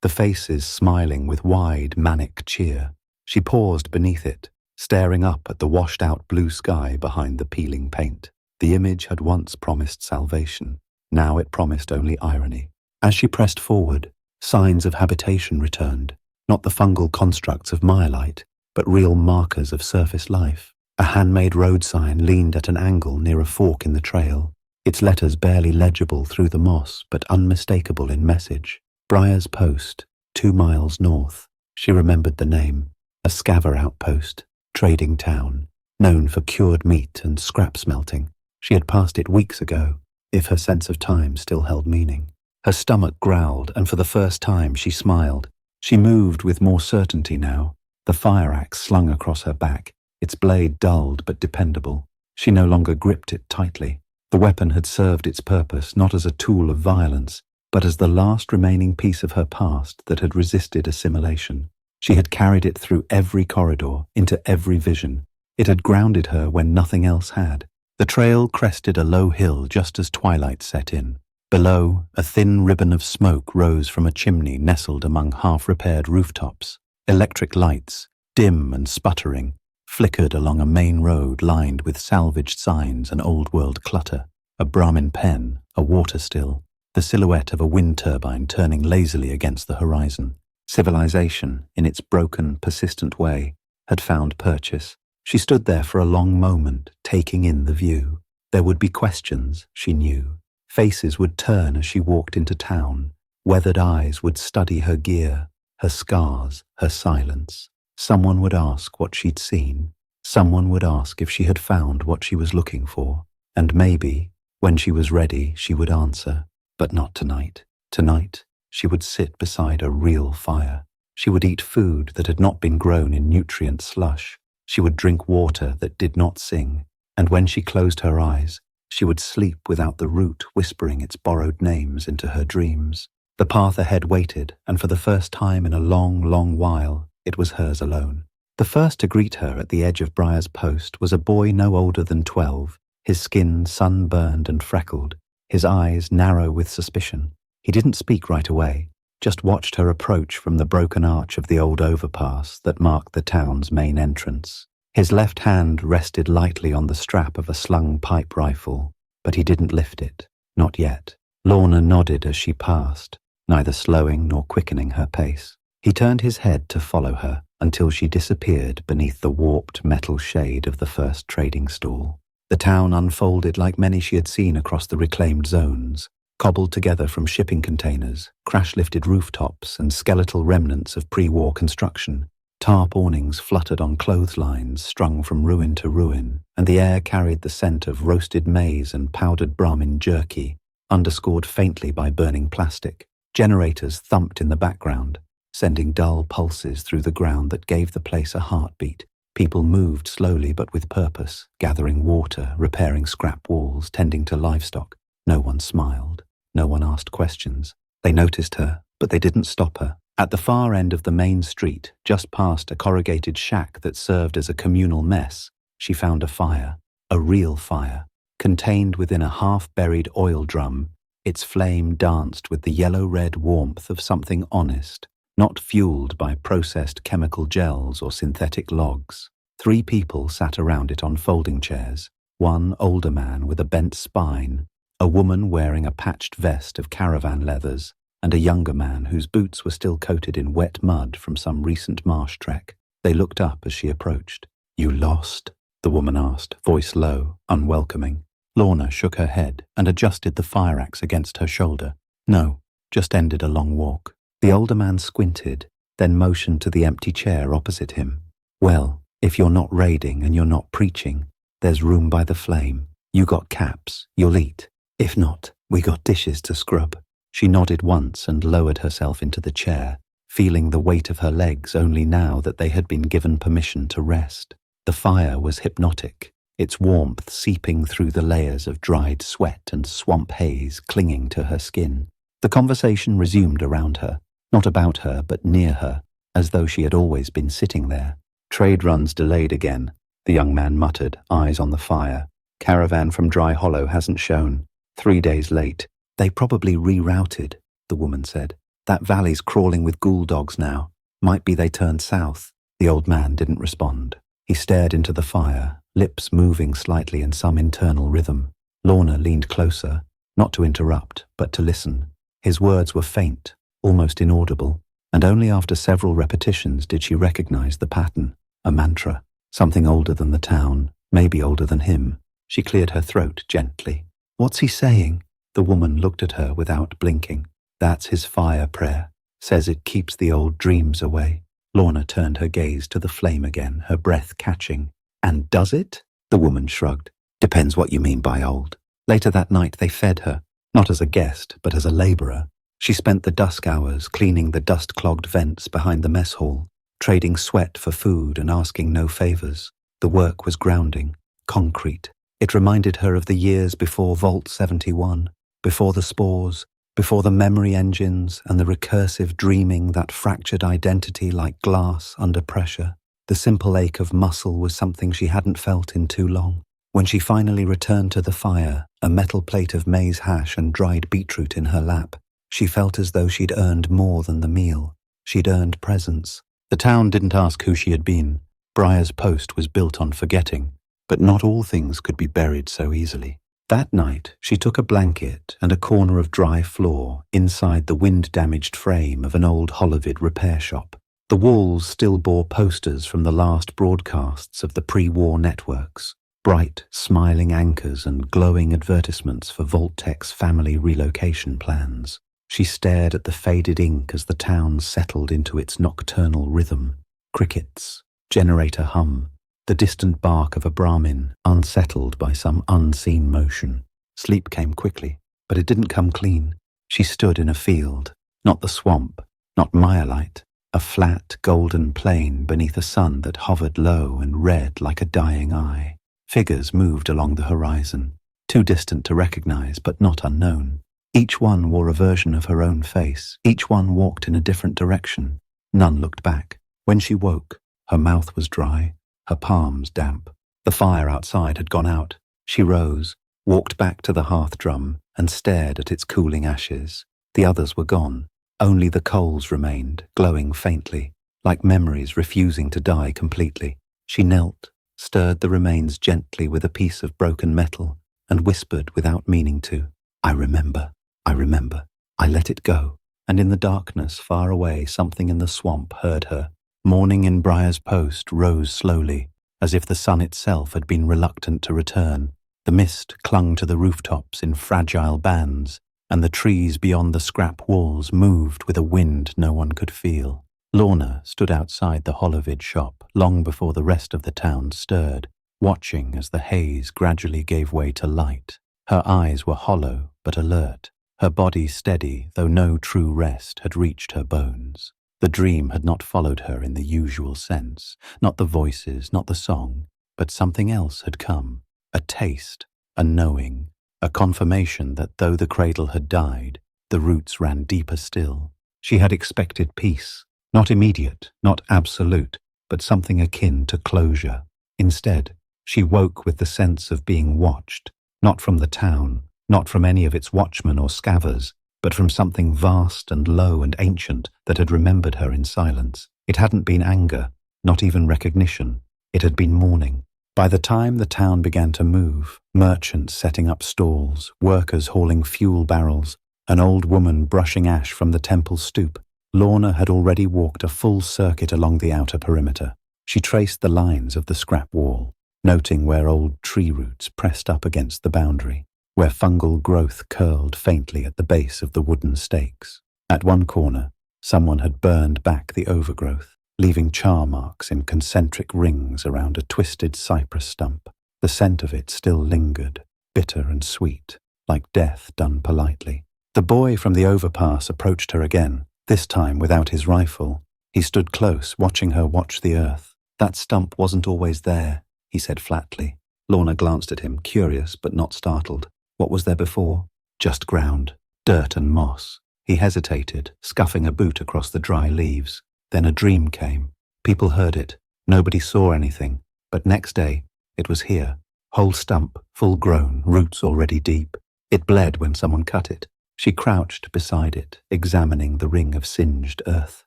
the faces smiling with wide, manic cheer. She paused beneath it, staring up at the washed-out blue sky behind the peeling paint. The image had once promised salvation. Now it promised only irony. As she pressed forward, signs of habitation returned, not the fungal constructs of myelite, but real markers of surface life. A handmade road sign leaned at an angle near a fork in the trail, its letters barely legible through the moss but unmistakable in message. Briar's Post, 2 miles north. She remembered the name. A scaver outpost, trading town, known for cured meat and scrap smelting. She had passed it weeks ago, if her sense of time still held meaning. Her stomach growled, and for the first time she smiled. She moved with more certainty now, the fire axe slung across her back, its blade dulled but dependable. She no longer gripped it tightly. The weapon had served its purpose not as a tool of violence, but as the last remaining piece of her past that had resisted assimilation. She had carried it through every corridor, into every vision. It had grounded her when nothing else had. The trail crested a low hill just as twilight set in. Below, a thin ribbon of smoke rose from a chimney nestled among half-repaired rooftops. Electric lights, dim and sputtering, flickered along a main road lined with salvaged signs and old-world clutter. A Brahmin pen, a water still, the silhouette of a wind turbine turning lazily against the horizon. Civilization, in its broken, persistent way, had found purchase. She stood there for a long moment, taking in the view. There would be questions, she knew. Faces would turn as she walked into town. Weathered eyes would study her gear, her scars, her silence. Someone would ask what she'd seen. Someone would ask if she had found what she was looking for. And maybe, when she was ready, she would answer. But not tonight. Tonight, she would sit beside a real fire. She would eat food that had not been grown in nutrient slush. She would drink water that did not sing. And when she closed her eyes, she would sleep without the root whispering its borrowed names into her dreams. The path ahead waited, and for the first time in a long, long while, it was hers alone. The first to greet her at the edge of Briar's Post was a boy no older than 12, his skin sunburned and freckled, his eyes narrow with suspicion. He didn't speak right away, just watched her approach from the broken arch of the old overpass that marked the town's main entrance. His left hand rested lightly on the strap of a slung pipe rifle, but he didn't lift it. Not yet. Lorna nodded as she passed, neither slowing nor quickening her pace. He turned his head to follow her until she disappeared beneath the warped metal shade of the first trading stall. The town unfolded like many she had seen across the reclaimed zones, cobbled together from shipping containers, crash-lifted rooftops, and skeletal remnants of pre-war construction. Tarp awnings fluttered on clotheslines strung from ruin to ruin, and the air carried the scent of roasted maize and powdered Brahmin jerky, underscored faintly by burning plastic. Generators thumped in the background, sending dull pulses through the ground that gave the place a heartbeat. People moved slowly but with purpose, gathering water, repairing scrap walls, tending to livestock. No one smiled. No one asked questions. They noticed her, but they didn't stop her. At the far end of the main street, just past a corrugated shack that served as a communal mess, she found a fire, a real fire, contained within a half-buried oil drum. Its flame danced with the yellow-red warmth of something honest, not fueled by processed chemical gels or synthetic logs. 3 people sat around it on folding chairs, one older man with a bent spine, a woman wearing a patched vest of caravan leathers, and a younger man whose boots were still coated in wet mud from some recent marsh trek. They looked up as she approached. "You lost?" the woman asked, voice low, unwelcoming. Lorna shook her head and adjusted the fire axe against her shoulder. "No, just ended a long walk." The older man squinted, then motioned to the empty chair opposite him. "Well, if you're not raiding and you're not preaching, there's room by the flame. You got caps, you'll eat. If not, we got dishes to scrub." She nodded once and lowered herself into the chair, feeling the weight of her legs only now that they had been given permission to rest. The fire was hypnotic. its warmth seeping through the layers of dried sweat and swamp haze clinging to her skin. The conversation resumed around her, not about her but near her, as though she had always been sitting there. Trade runs delayed again, the young man muttered, eyes on the fire. Caravan from Dry Hollow hasn't shown. 3 days late. They probably rerouted, the woman said. That valley's crawling with ghoul dogs now. Might be they turned south. The old man didn't respond. He stared into the fire, lips moving slightly in some internal rhythm. Lorna leaned closer, not to interrupt, but to listen. His words were faint, almost inaudible, and only after several repetitions did she recognize the pattern. A mantra, something older than the town, maybe older than him. She cleared her throat gently. What's he saying? The woman looked at her without blinking. That's his fire prayer. Says it keeps the old dreams away. Lorna turned her gaze to the flame again, her breath catching. And does it? The woman shrugged. Depends what you mean by old. Later that night they fed her, not as a guest, but as a labourer. She spent the dusk hours cleaning the dust-clogged vents behind the mess hall, trading sweat for food and asking no favours. The work was grounding, concrete. It reminded her of the years before Vault 71, before the spores, before the memory engines and the recursive dreaming that fractured identity like glass under pressure. The simple ache of muscle was something she hadn't felt in too long. When she finally returned to the fire, a metal plate of maize hash and dried beetroot in her lap, she felt as though she'd earned more than the meal. She'd earned presence. The town didn't ask who she had been. Briar's Post was built on forgetting, but not all things could be buried so easily. That night, she took a blanket and a corner of dry floor inside the wind-damaged frame of an old Holovid repair shop. The walls still bore posters from the last broadcasts of the pre-war networks, bright, smiling anchors and glowing advertisements for Vault-Tech's family relocation plans. She stared at the faded ink as the town settled into its nocturnal rhythm. Crickets, generator hum, the distant bark of a Brahmin, unsettled by some unseen motion. Sleep came quickly, but it didn't come clean. She stood in a field, not the swamp, not Mire-light, a flat, golden plain beneath a sun that hovered low and red like a dying eye. Figures moved along the horizon, too distant to recognize but not unknown. Each one wore a version of her own face. Each one walked in a different direction. None looked back. When she woke, her mouth was dry, her palms damp. The fire outside had gone out. She rose, walked back to the hearth drum, and stared at its cooling ashes. The others were gone. Only the coals remained, glowing faintly, like memories refusing to die completely. She knelt, stirred the remains gently with a piece of broken metal, and whispered without meaning to, I remember. I remember. I let it go, and in the darkness far away something in the swamp heard her. Morning in Briar's Post rose slowly, as if the sun itself had been reluctant to return. The mist clung to the rooftops in fragile bands, and the trees beyond the scrap walls moved with a wind no one could feel. Lorna stood outside the Holovid shop long before the rest of the town stirred, watching as the haze gradually gave way to light. Her eyes were hollow but alert, her body steady, though no true rest had reached her bones. The dream had not followed her in the usual sense, not the voices, not the song, but something else had come, a taste, a knowing, a confirmation that though the cradle had died, the roots ran deeper still. She had expected peace, not immediate, not absolute, but something akin to closure. Instead, she woke with the sense of being watched, not from the town, not from any of its watchmen or scavers, but from something vast and low and ancient that had remembered her in silence. It hadn't been anger, not even recognition. It had been mourning. By the time the town began to move, merchants setting up stalls, workers hauling fuel barrels, an old woman brushing ash from the temple stoop, Lorna had already walked a full circuit along the outer perimeter. She traced the lines of the scrap wall, noting where old tree roots pressed up against the boundary, where fungal growth curled faintly at the base of the wooden stakes. At one corner, someone had burned back the overgrowth, leaving char marks in concentric rings around a twisted cypress stump. The scent of it still lingered, bitter and sweet, like death done politely. The boy from the overpass approached her again, this time without his rifle. He stood close, watching her watch the earth. That stump wasn't always there, he said flatly. Lorna glanced at him, curious but not startled. What was there before? Just ground, dirt and moss. He hesitated, scuffing a boot across the dry leaves. Then a dream came. People heard it. Nobody saw anything. But next day, it was here. Whole stump, full grown, roots already deep. It bled when someone cut it. She crouched beside it, examining the ring of singed earth.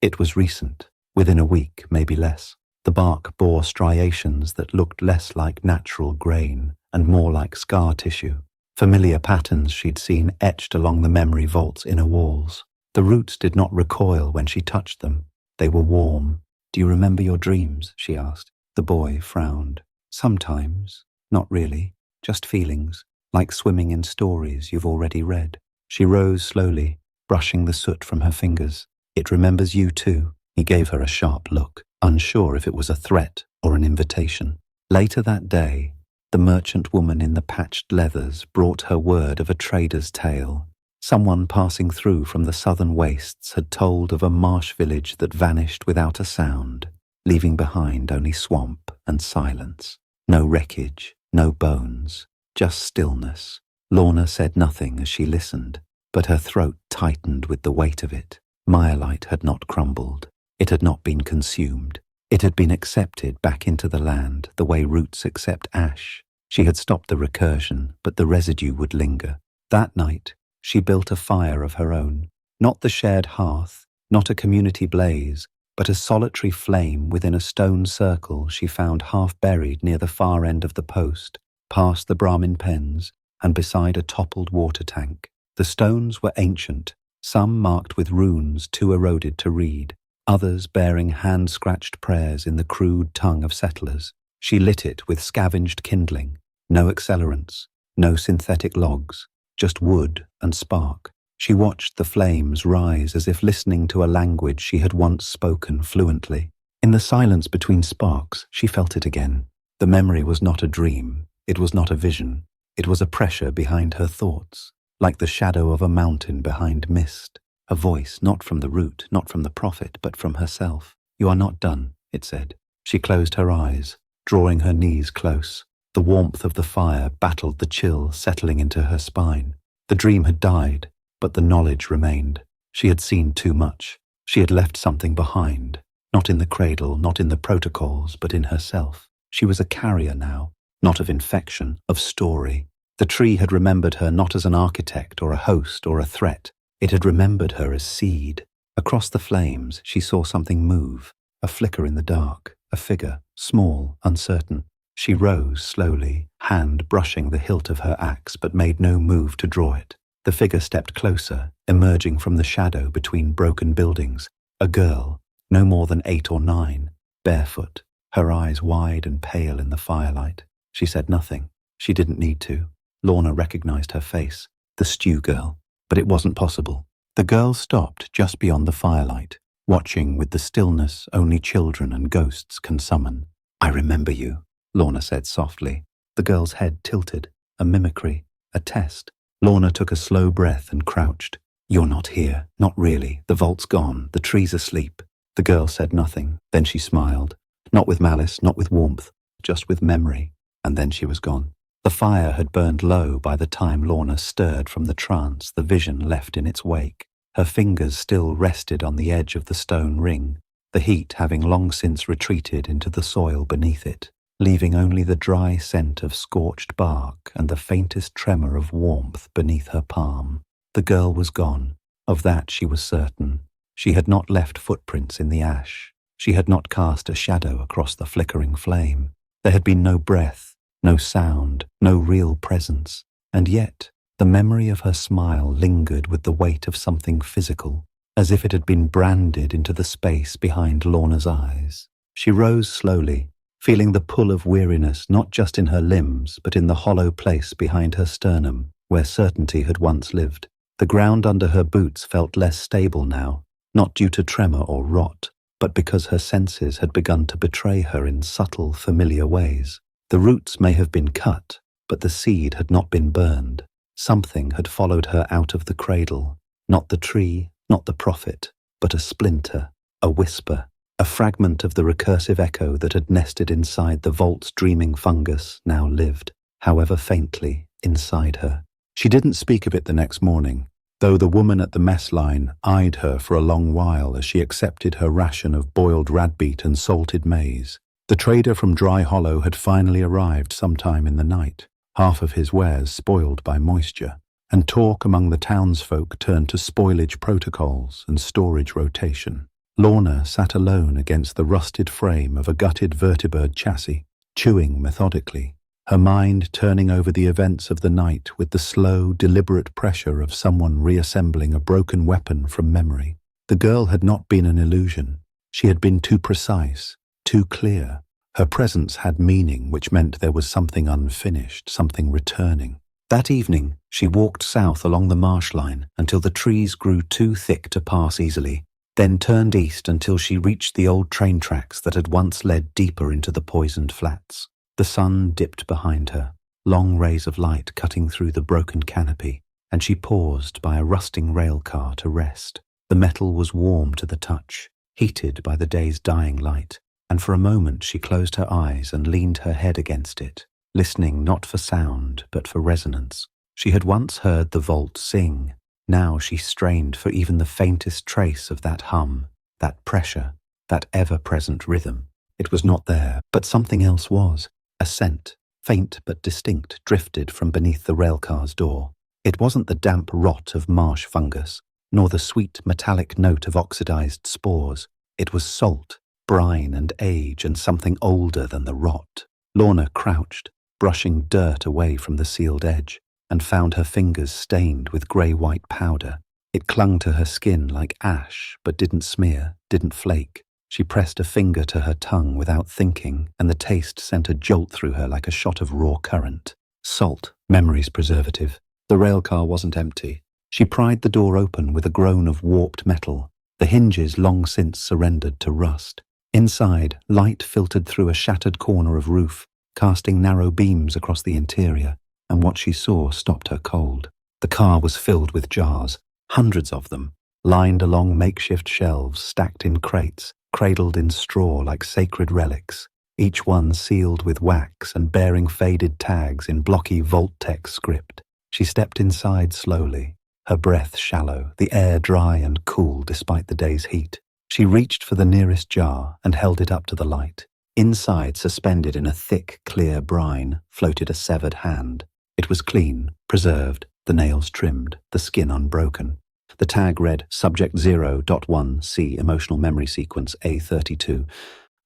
It was recent, within a week, maybe less. The bark bore striations that looked less like natural grain and more like scar tissue. Familiar patterns she'd seen etched along the memory vault's inner walls. The roots did not recoil when she touched them. They were warm. "Do you remember your dreams?" she asked. The boy frowned. "Sometimes. Not really. Just feelings, like swimming in stories you've already read." She rose slowly, brushing the soot from her fingers. "It remembers you too." He gave her a sharp look, unsure if it was a threat or an invitation. Later that day, the merchant woman in the patched leathers brought her word of a trader's tale. Someone passing through from the southern wastes had told of a marsh village that vanished without a sound, leaving behind only swamp and silence. No wreckage, no bones, just stillness. Lorna said nothing as she listened, but her throat tightened with the weight of it. Myelite had not crumbled. It had not been consumed. It had been accepted back into the land the way roots accept ash. She had stopped the recursion, but the residue would linger. That night, she built a fire of her own. Not the shared hearth, not a community blaze, but a solitary flame within a stone circle she found half buried near the far end of the post, past the Brahmin pens, and beside a toppled water tank. The stones were ancient, some marked with runes too eroded to read, others bearing hand-scratched prayers in the crude tongue of settlers. She lit it with scavenged kindling, no accelerants, no synthetic logs, just wood and spark. She watched the flames rise as if listening to a language she had once spoken fluently. In the silence between sparks, she felt it again. The memory was not a dream, it was not a vision. It was a pressure behind her thoughts, like the shadow of a mountain behind mist. A voice not from the root, not from the prophet, but from herself. "You are not done," it said. She closed her eyes, drawing her knees close. The warmth of the fire battled the chill settling into her spine. The dream had died, but the knowledge remained. She had seen too much. She had left something behind, not in the cradle, not in the protocols, but in herself. She was a carrier now, not of infection, of story. The tree had remembered her not as an architect or a host or a threat. It had remembered her as seed. Across the flames, she saw something move, a flicker in the dark, a figure, small, uncertain. She rose slowly, hand brushing the hilt of her axe, but made no move to draw it. The figure stepped closer, emerging from the shadow between broken buildings. A girl, no more than 8 or 9, barefoot, her eyes wide and pale in the firelight. She said nothing. She didn't need to. Lorna recognized her face, the stew girl. But it wasn't possible. The girl stopped just beyond the firelight, watching with the stillness only children and ghosts can summon. "I remember you," Lorna said softly. The girl's head tilted, a mimicry, a test. Lorna took a slow breath and crouched. "You're not here, not really. The vault's gone, the tree's asleep." The girl said nothing, then she smiled. Not with malice, not with warmth, just with memory, and then she was gone. The fire had burned low by the time Lorna stirred from the trance the vision left in its wake. Her fingers still rested on the edge of the stone ring, the heat having long since retreated into the soil beneath it, leaving only the dry scent of scorched bark and the faintest tremor of warmth beneath her palm. The girl was gone. Of that she was certain. She had not left footprints in the ash. She had not cast a shadow across the flickering flame. There had been no breath, no sound, no real presence, and yet the memory of her smile lingered with the weight of something physical, as if it had been branded into the space behind Lorna's eyes. She rose slowly, feeling the pull of weariness not just in her limbs, but in the hollow place behind her sternum, where certainty had once lived. The ground under her boots felt less stable now, not due to tremor or rot, but because her senses had begun to betray her in subtle, familiar ways. The roots may have been cut, but the seed had not been burned. Something had followed her out of the cradle, not the tree, not the prophet, but a splinter, a whisper, A fragment of the recursive echo that had nested inside the vault's dreaming fungus now lived, however faintly, inside her. She didn't speak of it the next morning, though the woman at the mess line eyed her for a long while as she accepted her ration of boiled radbeet and salted maize. The trader from Dry Hollow had finally arrived sometime in the night, half of his wares spoiled by moisture, and talk among the townsfolk turned to spoilage protocols and storage rotation. Lorna sat alone against the rusted frame of a gutted vertibird chassis, chewing methodically, her mind turning over the events of the night with the slow, deliberate pressure of someone reassembling a broken weapon from memory. The girl had not been an illusion. She had been too precise, too clear. Her presence had meaning, which meant there was something unfinished, something returning. That evening, she walked south along the marsh line until the trees grew too thick to pass easily, then turned east until she reached the old train tracks that had once led deeper into the poisoned flats. The sun dipped behind her, long rays of light cutting through the broken canopy, and she paused by a rusting rail car to rest. The metal was warm to the touch, heated by the day's dying light, and for a moment she closed her eyes and leaned her head against it, listening not for sound but for resonance. She had once heard the vault sing. Now she strained for even the faintest trace of that hum, that pressure, that ever-present rhythm. It was not there, but something else was. A scent, faint but distinct, drifted from beneath the railcar's door. It wasn't the damp rot of marsh fungus, nor the sweet metallic note of oxidized spores. It was salt, brine and age, and something older than the rot. Lorna crouched, brushing dirt away from the sealed edge, and found her fingers stained with grey-white powder. It clung to her skin like ash, but didn't smear, didn't flake. She pressed a finger to her tongue without thinking, and the taste sent a jolt through her like a shot of raw current. Salt, memory's preservative. The railcar wasn't empty. She pried the door open with a groan of warped metal, the hinges long since surrendered to rust. Inside, light filtered through a shattered corner of roof, casting narrow beams across the interior, and what she saw stopped her cold. The car was filled with jars, hundreds of them, lined along makeshift shelves, stacked in crates, cradled in straw like sacred relics, each one sealed with wax and bearing faded tags in blocky Vault-Tec script. She stepped inside slowly, her breath shallow, the air dry and cool despite the day's heat. She reached for the nearest jar and held it up to the light. Inside, suspended in a thick, clear brine, floated a severed hand. It was clean, preserved, the nails trimmed, the skin unbroken. The tag read Subject 0.1C Emotional Memory Sequence A32.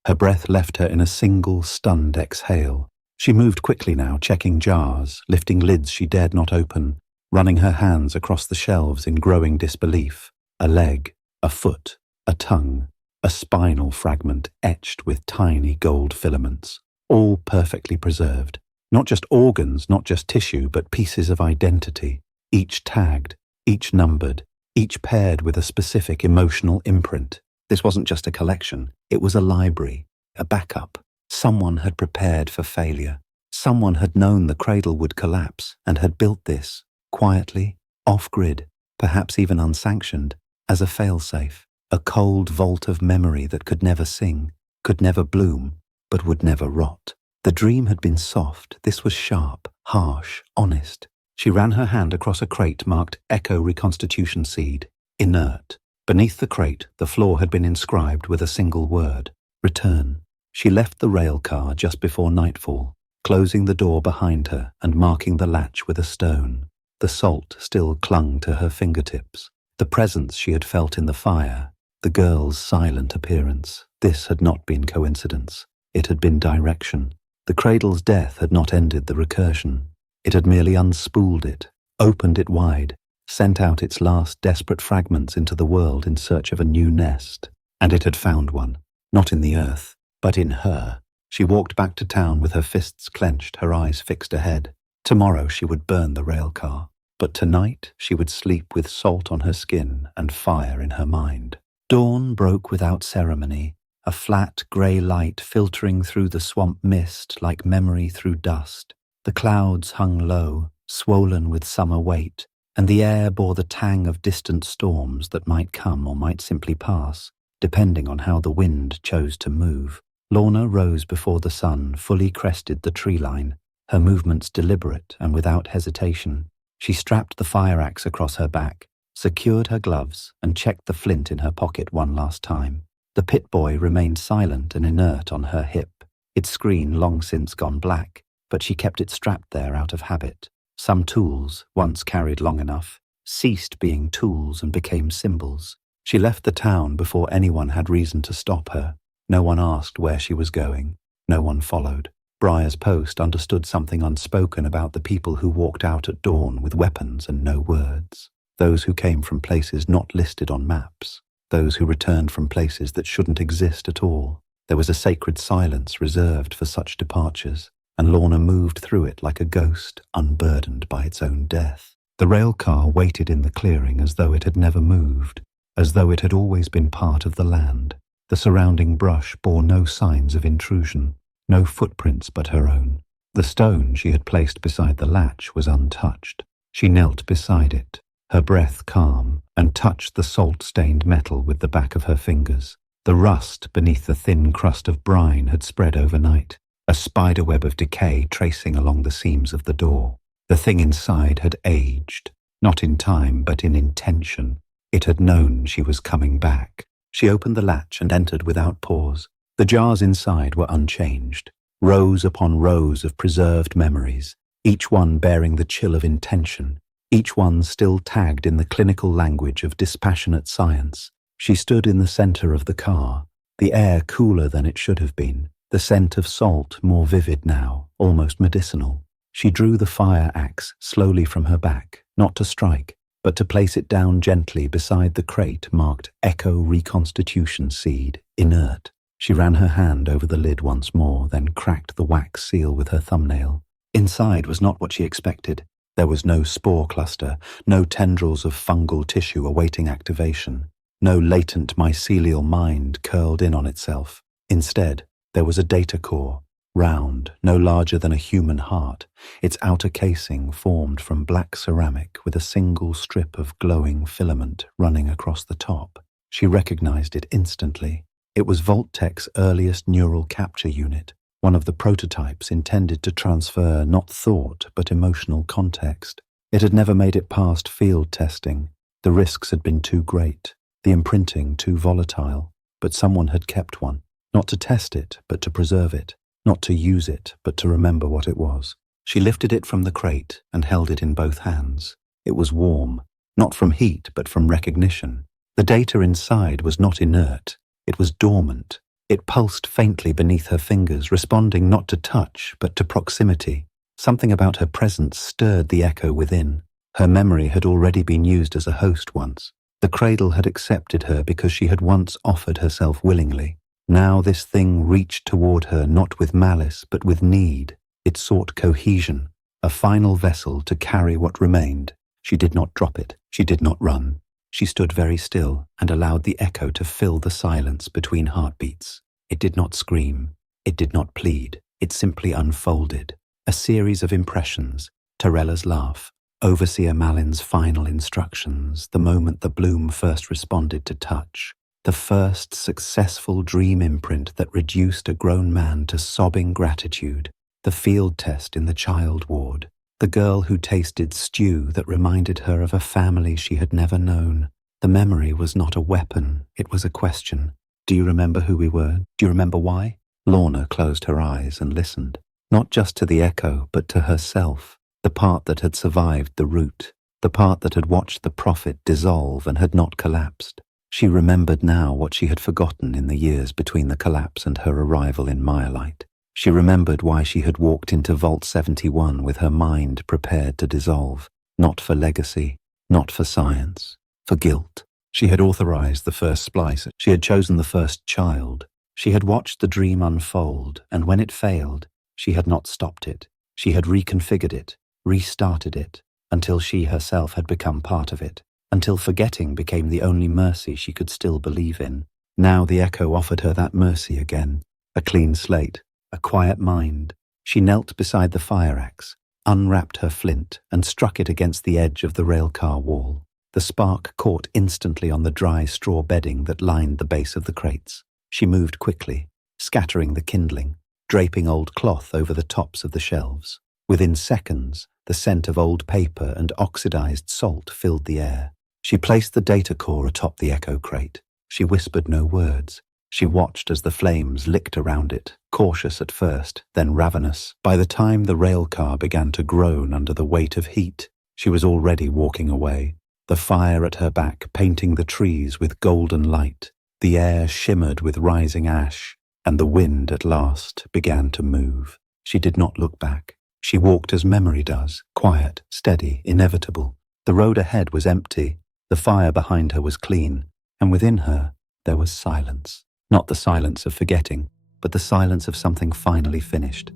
Her breath left her in a single, stunned exhale. She moved quickly now, checking jars, lifting lids she dared not open, running her hands across the shelves in growing disbelief. A leg, a foot, a tongue, a spinal fragment etched with tiny gold filaments, all perfectly preserved. Not just organs, not just tissue, but pieces of identity, each tagged, each numbered, each paired with a specific emotional imprint. This wasn't just a collection, it was a library, a backup. Someone had prepared for failure. Someone had known the cradle would collapse and had built this, quietly, off-grid, perhaps even unsanctioned, as a fail-safe, a cold vault of memory that could never sing, could never bloom, but would never rot. The dream had been soft. This was sharp, harsh, honest. She ran her hand across a crate marked Echo Reconstitution Seed, inert. Beneath the crate, the floor had been inscribed with a single word, return. She left the rail car just before nightfall, closing the door behind her and marking the latch with a stone. The salt still clung to her fingertips. The presence she had felt in the fire, the girl's silent appearance. This had not been coincidence. It had been direction. The cradle's death had not ended the recursion. It had merely unspooled it, opened it wide, sent out its last desperate fragments into the world in search of a new nest. And it had found one, not in the earth, but in her. She walked back to town with her fists clenched, her eyes fixed ahead. Tomorrow she would burn the rail car, but tonight she would sleep with salt on her skin and fire in her mind. Dawn broke without ceremony, a flat grey light filtering through the swamp mist like memory through dust. The clouds hung low, swollen with summer weight, and the air bore the tang of distant storms that might come or might simply pass, depending on how the wind chose to move. Lorna rose before the sun fully crested the tree line, her movements deliberate and without hesitation. She strapped the fire axe across her back, secured her gloves, and checked the flint in her pocket one last time. The pit boy remained silent and inert on her hip, its screen long since gone black, but she kept it strapped there out of habit. Some tools, once carried long enough, ceased being tools and became symbols. She left the town before anyone had reason to stop her. No one asked where she was going. No one followed. Briar's Post understood something unspoken about the people who walked out at dawn with weapons and no words. Those who came from places not listed on maps. Those who returned from places that shouldn't exist at all. There was a sacred silence reserved for such departures, and Lorna moved through it like a ghost, unburdened by its own death. The rail car waited in the clearing as though it had never moved, as though it had always been part of the land. The surrounding brush bore no signs of intrusion, no footprints but her own. The stone she had placed beside the latch was untouched. She knelt beside it, her breath calm, and touched the salt-stained metal with the back of her fingers. The rust beneath the thin crust of brine had spread overnight, a spiderweb of decay tracing along the seams of the door. The thing inside had aged, not in time but in intention. It had known she was coming back. She opened the latch and entered without pause. The jars inside were unchanged, rows upon rows of preserved memories, each one bearing the chill of intention, each one still tagged in the clinical language of dispassionate science. She stood in the center of the car, the air cooler than it should have been, the scent of salt more vivid now, almost medicinal. She drew the fire axe slowly from her back, not to strike, but to place it down gently beside the crate marked Echo Reconstitution Seed, inert. She ran her hand over the lid once more, then cracked the wax seal with her thumbnail. Inside was not what she expected. There was no spore cluster, no tendrils of fungal tissue awaiting activation, no latent mycelial mind curled in on itself. Instead, there was a data core, round, no larger than a human heart, its outer casing formed from black ceramic with a single strip of glowing filament running across the top. She recognized it instantly. It was Vault-Tech's earliest neural capture unit, one of the prototypes intended to transfer not thought but emotional context. It had never made it past field testing. The risks had been too great, the imprinting too volatile, but someone had kept one, not to test it but to preserve it, not to use it but to remember what it was. She lifted it from the crate and held it in both hands. It was warm, not from heat but from recognition. The data inside was not inert. It was dormant. It pulsed faintly beneath her fingers, responding not to touch, but to proximity. Something about her presence stirred the echo within. Her memory had already been used as a host once. The cradle had accepted her because she had once offered herself willingly. Now this thing reached toward her not with malice, but with need. It sought cohesion, a final vessel to carry what remained. She did not drop it. She did not run. She stood very still and allowed the echo to fill the silence between heartbeats. It did not scream. It did not plead. It simply unfolded. A series of impressions, Tarella's laugh, Overseer Malin's final instructions, the moment the bloom first responded to touch, the first successful dream imprint that reduced a grown man to sobbing gratitude, the field test in the child ward, the girl who tasted stew that reminded her of a family she had never known. The memory was not a weapon, it was a question. Do you remember who we were? Do you remember why? Lorna closed her eyes and listened, not just to the echo, but to herself, the part that had survived the root, the part that had watched the prophet dissolve and had not collapsed. She remembered now what she had forgotten in the years between the collapse and her arrival in Mirelight. She remembered why she had walked into Vault 71 with her mind prepared to dissolve, not for legacy, not for science, for guilt. She had authorized the first splice. She had chosen the first child. She had watched the dream unfold, and when it failed, she had not stopped it. She had reconfigured it, restarted it, until she herself had become part of it, until forgetting became the only mercy she could still believe in. Now the echo offered her that mercy again, a clean slate, a quiet mind. She knelt beside the fire axe, unwrapped her flint, and struck it against the edge of the railcar wall. The spark caught instantly on the dry straw bedding that lined the base of the crates. She moved quickly, scattering the kindling, draping old cloth over the tops of the shelves. Within seconds, the scent of old paper and oxidized salt filled the air. She placed the data core atop the echo crate. She whispered no words. She watched as the flames licked around it, cautious at first, then ravenous. By the time the rail car began to groan under the weight of heat, she was already walking away, the fire at her back painting the trees with golden light. The air shimmered with rising ash, and the wind at last began to move. She did not look back. She walked as memory does, quiet, steady, inevitable. The road ahead was empty, the fire behind her was clean, and within her there was silence. Not the silence of forgetting, but the silence of something finally finished.